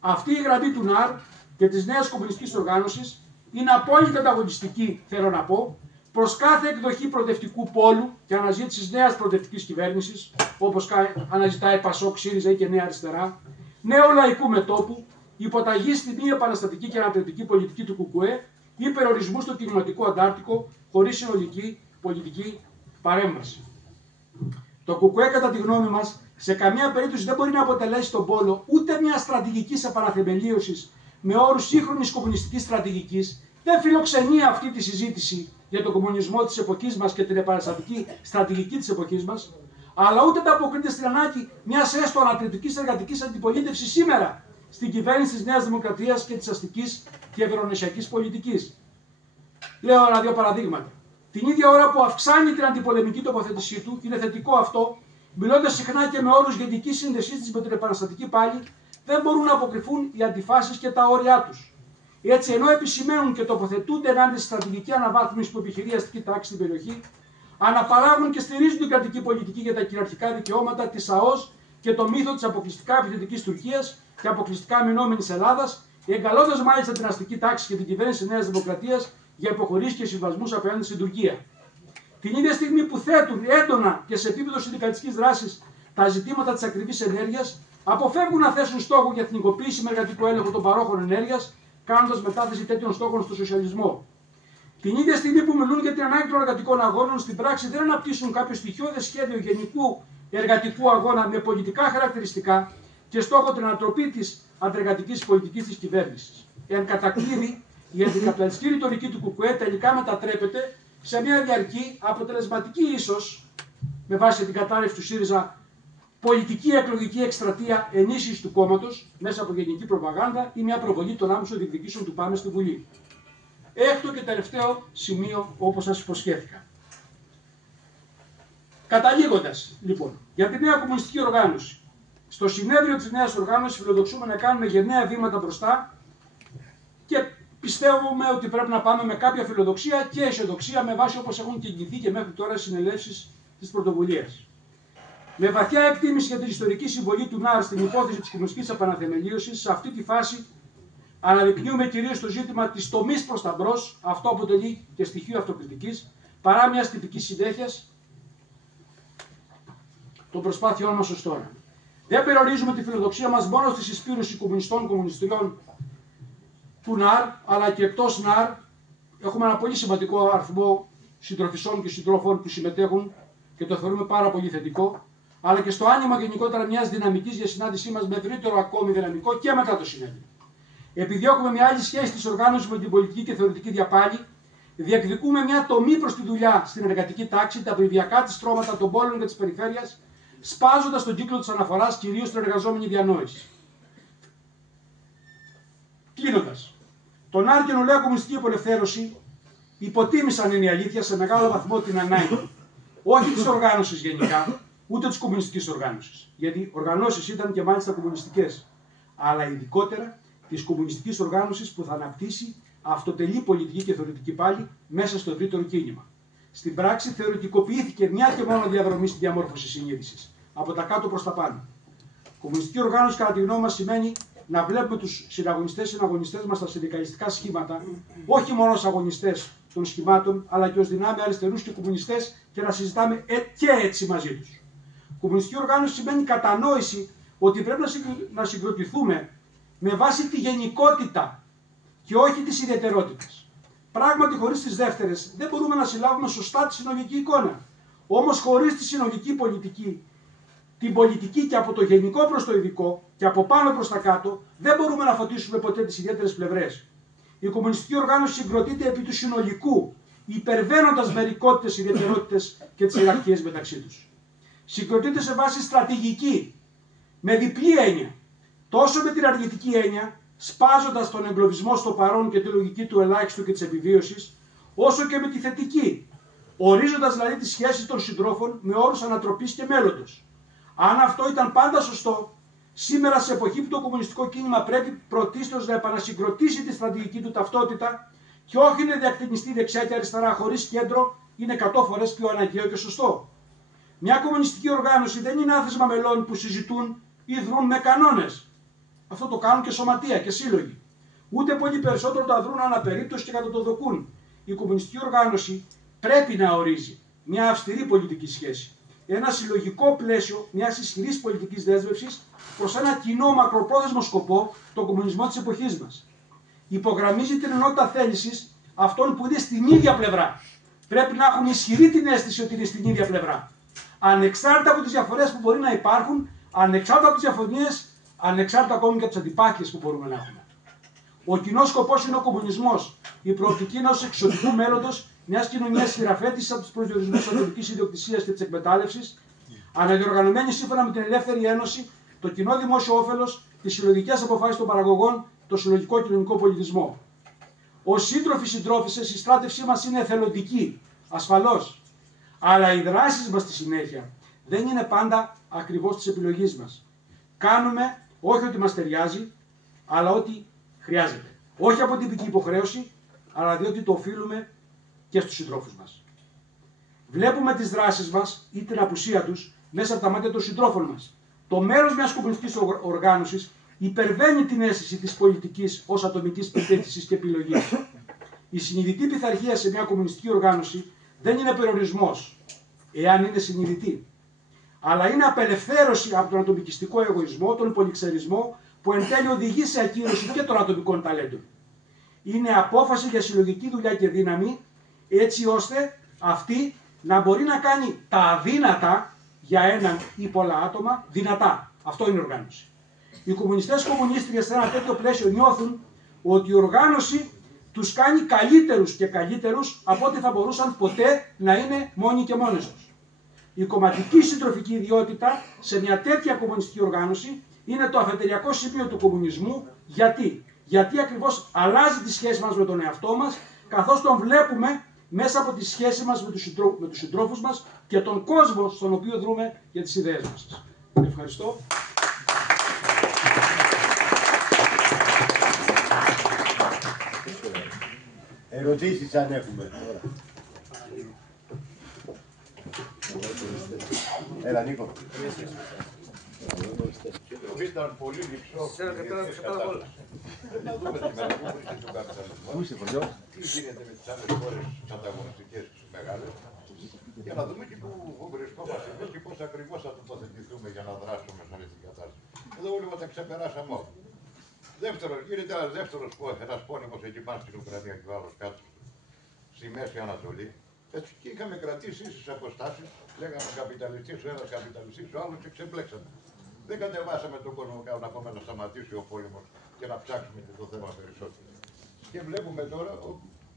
Αυτή η γραμμή του ΝΑΡ και της νέας κομμουνιστικής οργάνωσης είναι απόλυτα ανταγωνιστική, θέλω να πω, προς κάθε εκδοχή προοδευτικού πόλου και αναζήτησης νέας προοδευτικής κυβέρνησης, όπως αναζητάει Πασόκ, ΣΥΡΙΖΑ ή και Νέα Αριστερά, νέου λαϊκού μετώπου, υποταγή στη μη επαναστατική και αναπτυκτική πολιτική του ΚΚΕ ή περιορισμού στο κινηματικό αντάρτικο χωρίς συνολική πολιτική παρέμβαση. Το ΚΚΕ, κατά τη γνώμη μας, σε καμία περίπτωση δεν μπορεί να αποτελέσει τον πόλο ούτε μια στρατηγική επαναθεμελίωση με όρους σύγχρονης κομμουνιστικής στρατηγικής. Δεν φιλοξενεί αυτή τη συζήτηση για τον κομμουνισμό της εποχής μας και την επαναστατική στρατηγική της εποχής μας, αλλά ούτε ανταποκρίνεται στην ανάγκη μιας έστω ανατρεπτικής εργατικής αντιπολίτευσης σήμερα στην κυβέρνηση της Νέας Δημοκρατίας και της αστικής και ευρωνησιακής πολιτικής. Λέω άλλα δύο παραδείγματα. Την ίδια ώρα που αυξάνει την αντιπολεμική τοποθέτησή του, είναι θετικό αυτό, μιλώντας συχνά και με όρους γενικής σύνδεσής της με την επαναστατική πάλι, δεν μπορούν να αποκρυφούν οι αντιφάσεις και τα όρια τους. Έτσι, ενώ επισημαίνουν και τοποθετούνται ενάντια στη στρατηγική αναβάθμιση που επιχειρεί η αστική τάξη στην περιοχή, αναπαράγουν και στηρίζουν την κρατική πολιτική για τα κυριαρχικά δικαιώματα της ΑΟΣ και το μύθο της αποκλειστικά επιθετικής Τουρκίας και αποκλειστικά αμυνόμενης Ελλάδας, εγκαλώντας μάλιστα την αστική τάξη και την κυβέρνηση της Νέας Δημοκρατίας για υποχωρήσεις και συμβασμούς απέναντι στην Τουρκία. Την ίδια στιγμή που θέτουν έντονα και σε επίπεδο συνδικαλιστικής δράσης τα ζητήματα της ακριβής ενέργειας, αποφεύγουν να θέσουν στόχο για εθνικοποίηση με εργατικό έλεγχο των παρόχων ενέργειας, κάνοντας μετάθεση τέτοιων στόχων στο σοσιαλισμό. Την ίδια στιγμή που μιλούν για την ανάγκη των εργατικών αγώνων, στην πράξη δεν αναπτύσσουν κάποιο στοιχειώδες σχέδιο γενικού εργατικού αγώνα με πολιτικά χαρακτηριστικά και στόχο την ανατροπή της αντεργατικής πολιτικής της κυβέρνησης. Εν κατακλείδη, η αντικαπιταλιστική ρητορική του ΚΚΕ τελικά μετατρέπεται σε μια διαρκή, αποτελεσματική ίσως, με βάση την κατάρρευση του ΣΥΡΙΖΑ, πολιτική εκλογική εκστρατεία ενίσχυσης του κόμματος μέσα από γενική προπαγάνδα ή μια προβολή των άμεσων διεκδικήσεων του Πάμε στη Βουλή. Έκτο και τελευταίο σημείο, όπως σας υποσχέθηκα. Καταλήγοντας, λοιπόν, για τη νέα κομμουνιστική οργάνωση. Στο συνέδριο της νέας οργάνωσης φιλοδοξούμε να κάνουμε γενναία βήματα μπροστά και πιστεύουμε ότι πρέπει να πάμε με κάποια φιλοδοξία και αισιοδοξία με βάση όπως έχουν κινηθεί και μέχρι τώρα συνελεύσεις της πρωτοβουλίας. Με βαθιά εκτίμηση για την ιστορική συμβολή του ΝΑΡ στην υπόθεση της κομμουνιστικής επαναθεμελίωσης, σε αυτή τη φάση αναδεικνύουμε κυρίως το ζήτημα της τομής προς τα μπρος, αυτό αποτελεί και στοιχείο αυτοκριτικής, παρά μιας τυπικής συνέχειας, των προσπάθειών μας ως τώρα. Δεν περιορίζουμε τη φιλοδοξία μας μόνο στη συσπήρωση κομμουνιστών, κομμουνιστριών του ΝΑΡ, αλλά και εκτός ΝΑΡ. Έχουμε ένα πολύ σημαντικό αριθμό συντροφισσών και συντρόφων που συμμετέχουν και το θεωρούμε πάρα πολύ θετικό, αλλά και στο άνοιγμα γενικότερα μιας δυναμικής για συνάντησή μας με ευρύτερο ακόμη δυναμικό και μετά το συνέδριο. Επιδιώκουμε μια άλλη σχέση της οργάνωσης με την πολιτική και θεωρητική διαπάλη, διεκδικούμε μια τομή προς τη δουλειά στην εργατική τάξη, τα περιβιακά της στρώματα των πόλεων και της περιφέρειας, σπάζοντας τον κύκλο της αναφοράς κυρίως στην εργαζόμενη διανόηση. Κλείνοντας, τον ΝΑΡ και Νεολαία Κομμουνιστική Απελευθέρωση υποτίμησαν, είναι η αλήθεια, σε μεγάλο βαθμό την ανάγκη όχι της οργάνωσης γενικά, ούτε της κομμουνιστικής οργάνωσης. Γιατί οργανώσεις ήταν και μάλιστα κομμουνιστικές, αλλά ειδικότερα της κομμουνιστικής οργάνωσης που θα αναπτύσσει αυτοτελή πολιτική και θεωρητική πάλι μέσα στο ευρύτερο κίνημα. Στην πράξη θεωρητικοποιήθηκε μια και μόνο διαδρομή στη διαμόρφωση συνείδησης, από τα κάτω προς τα πάνω. Κομμουνιστική οργάνωση, κατά τη γνώμη μας, σημαίνει να βλέπουμε τους συναγωνιστές μας στα συνδικαλιστικά σχήματα, όχι μόνο ως αγωνιστές των σχημάτων, αλλά και ως δυνάμει αριστερούς και κομμουνιστές και να συζητάμε και έτσι μαζί τους. Κομμουνιστική οργάνωση σημαίνει κατανόηση ότι πρέπει να συγκροτηθούμε με βάση τη γενικότητα και όχι τις ιδιαιτερότητες. Πράγματι, χωρίς τις δεύτερες δεν μπορούμε να συλλάβουμε σωστά τη συνολική εικόνα. Όμως, χωρίς τη συνολική πολιτική, την πολιτική και από το γενικό προς το ειδικό και από πάνω προς τα κάτω, δεν μπορούμε να φωτίσουμε ποτέ τις ιδιαίτερες πλευρές. Η κομμουνιστική οργάνωση συγκροτείται επί του συνολικού, υπερβαίνοντας μερικότητες, ιδιαιτερότητες και τις ιεραρχίες μεταξύ τους. Συγκροτείται σε βάση στρατηγική, με διπλή έννοια. Τόσο με την αρνητική έννοια, σπάζοντας τον εγκλωβισμό στο παρόν και τη λογική του ελάχιστου και της επιβίωσης, όσο και με τη θετική, ορίζοντας δηλαδή τις σχέσεις των συντρόφων με όρους ανατροπής και μέλλοντος. Αν αυτό ήταν πάντα σωστό, σήμερα σε εποχή που το κομμουνιστικό κίνημα πρέπει πρωτίστως να επανασυγκροτήσει τη στρατηγική του ταυτότητα και όχι να διακτηνιστεί δεξιά και αριστερά χωρίς κέντρο, είναι 100 φορές πιο αναγκαίο και σωστό. Μια κομμουνιστική οργάνωση δεν είναι άθροισμα μελών που συζητούν ή δρούν με κανόνες. Αυτό το κάνουν και σωματεία και σύλλογοι. Ούτε πολύ περισσότερο τα δρούν αναπερίπτωση και κατά το δοκούν. Η κομμουνιστική οργάνωση πρέπει να ορίζει μια αυστηρή πολιτική σχέση, ένα συλλογικό πλαίσιο μιας ισχυρής πολιτικής δέσμευσης προς ένα κοινό μακροπρόθεσμο σκοπό, τον κομμουνισμό της εποχής μας. Υπογραμμίζει την ενότητα θέλησης αυτών που είναι στην ίδια πλευρά. Πρέπει να έχουν ισχυρή την αίσθηση ότι είναι στην ίδια πλευρά. Ανεξάρτητα από τις διαφορές που μπορεί να υπάρχουν, ανεξάρτητα από τις διαφωνίες, ανεξάρτητα ακόμη και από τις αντιπάθειες που μπορούμε να έχουμε. Ο κοινός σκοπός είναι ο κομμουνισμός. Η προοπτική ενός εξωτικού μέλλοντος μιας κοινωνίας χειραφέτησης από τους προσδιορισμούς ατομικής ιδιοκτησίας και της εκμετάλλευσης, αναδιοργανωμένη σύμφωνα με την ελεύθερη ένωση, το κοινό δημόσιο όφελος, τις συλλογικές αποφάσεις των παραγωγών, το συλλογικό κοινωνικό πολιτισμό. Ως σύντροφοι συντρόφισσες, η στράτευσή μας είναι εθελοντική, ασφαλώς. Αλλά οι δράσεις μας στη συνέχεια δεν είναι πάντα ακριβώς της επιλογής μας. Κάνουμε όχι ό,τι μας ταιριάζει, αλλά ό,τι χρειάζεται. Όχι από τυπική υποχρέωση, αλλά διότι το οφείλουμε και στους συντρόφους μας. Βλέπουμε τις δράσεις μας ή την απουσία τους μέσα από τα μάτια των συντρόφων μας. Το μέρος μιας κομμουνιστικής οργάνωσης υπερβαίνει την αίσθηση της πολιτικής ως ατομικής πεποίθησης και επιλογής. Η συνειδητή πειθαρχία σε μια κομμουνιστική οργάνωση δεν είναι περιορισμός, εάν είναι συνειδητή, αλλά είναι απελευθέρωση από τον ατομικιστικό εγωισμό, τον πολυξερισμό που εν τέλει οδηγεί σε ακύρωση και των ατομικών ταλέντων. Είναι απόφαση για συλλογική δουλειά και δύναμη, έτσι ώστε αυτή να μπορεί να κάνει τα αδύνατα για έναν ή πολλά άτομα δυνατά. Αυτό είναι η οργάνωση. Οι κομμουνιστές κομμουνίστριες σε ένα τέτοιο πλαίσιο νιώθουν ότι η οργάνωση τους κάνει καλύτερους και καλύτερους από ό,τι θα μπορούσαν ποτέ να είναι μόνοι και μόνες τους. Η κομματική συντροφική ιδιότητα σε μια τέτοια κομμουνιστική οργάνωση είναι το αφετηριακό σημείο του κομμουνισμού. Γιατί ακριβώς αλλάζει τη σχέση μας με τον εαυτό μας, καθώς τον βλέπουμε μέσα από τη σχέση μας με τους συντρόφους μας και τον κόσμο στον οποίο δρούμε για τις ιδέες μας. Ευχαριστώ. Ερωτήσεις αν έχουμε. Έλα Νίκο. Ήταν πολύ λυψό. Να δούμε τη μέρα που βρίσκεται ο καπιταλισμός. Τι γίνεται με τις άλλες χώρες τις ανταγωνιστικές, τις μεγάλες. Για να δούμε και πού βρισκόμαστε εμείς και πώς ακριβώς θα τοποθετηθούμε για να δράσουμε σε αυτή την κατάσταση. Εδώ όλοι μας τα ξεπεράσαμε όλα. Δεύτερος, γίνεται ένας πόνιμος εκεί πάνω στην Ουκρανία και ο άλλος κάτω στη Μέση Ανατολή. Έτσι και είχαμε κρατήσει ίσες αποστάσεις, λέγαμε καπιταλιστής ο ένας, καπιταλιστής ο άλλος και ξεμπλέξαμε. Δεν κατεβάσαμε τον κόσμο να πούμε να σταματήσει ο πόλεμος και να ψάξουμε και το θέμα περισσότερο. Και βλέπουμε τώρα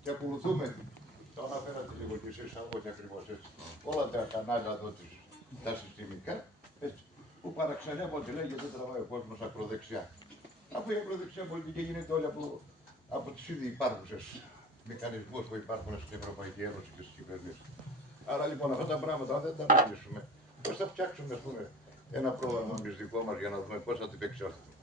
και ακολουθούμε, το αναφέρατε λίγο κι εσείς, όχι ακριβώς έτσι, όλα τα κανάλια εδώ τα συστημικά, έτσι, που παραξενεύονται λέει γιατί δεν τραβάει ο κόσμος ακροδεξιά. Αφού η ακροδεξιά πολιτική γίνεται όλη από τις ήδη υπάρχουσες μηχανισμούς που υπάρχουν στην Ευρωπαϊκή Ένωση και στις κυβερνήσεις. Άρα λοιπόν αυτά τα πράγματα, αν δεν τα αναλύσουμε, πώς θα φτιάξουμε ας πούμε, ένα πρόγραμμα εμείς δικό μας για να δούμε πώς θα την επεξέλθουμε.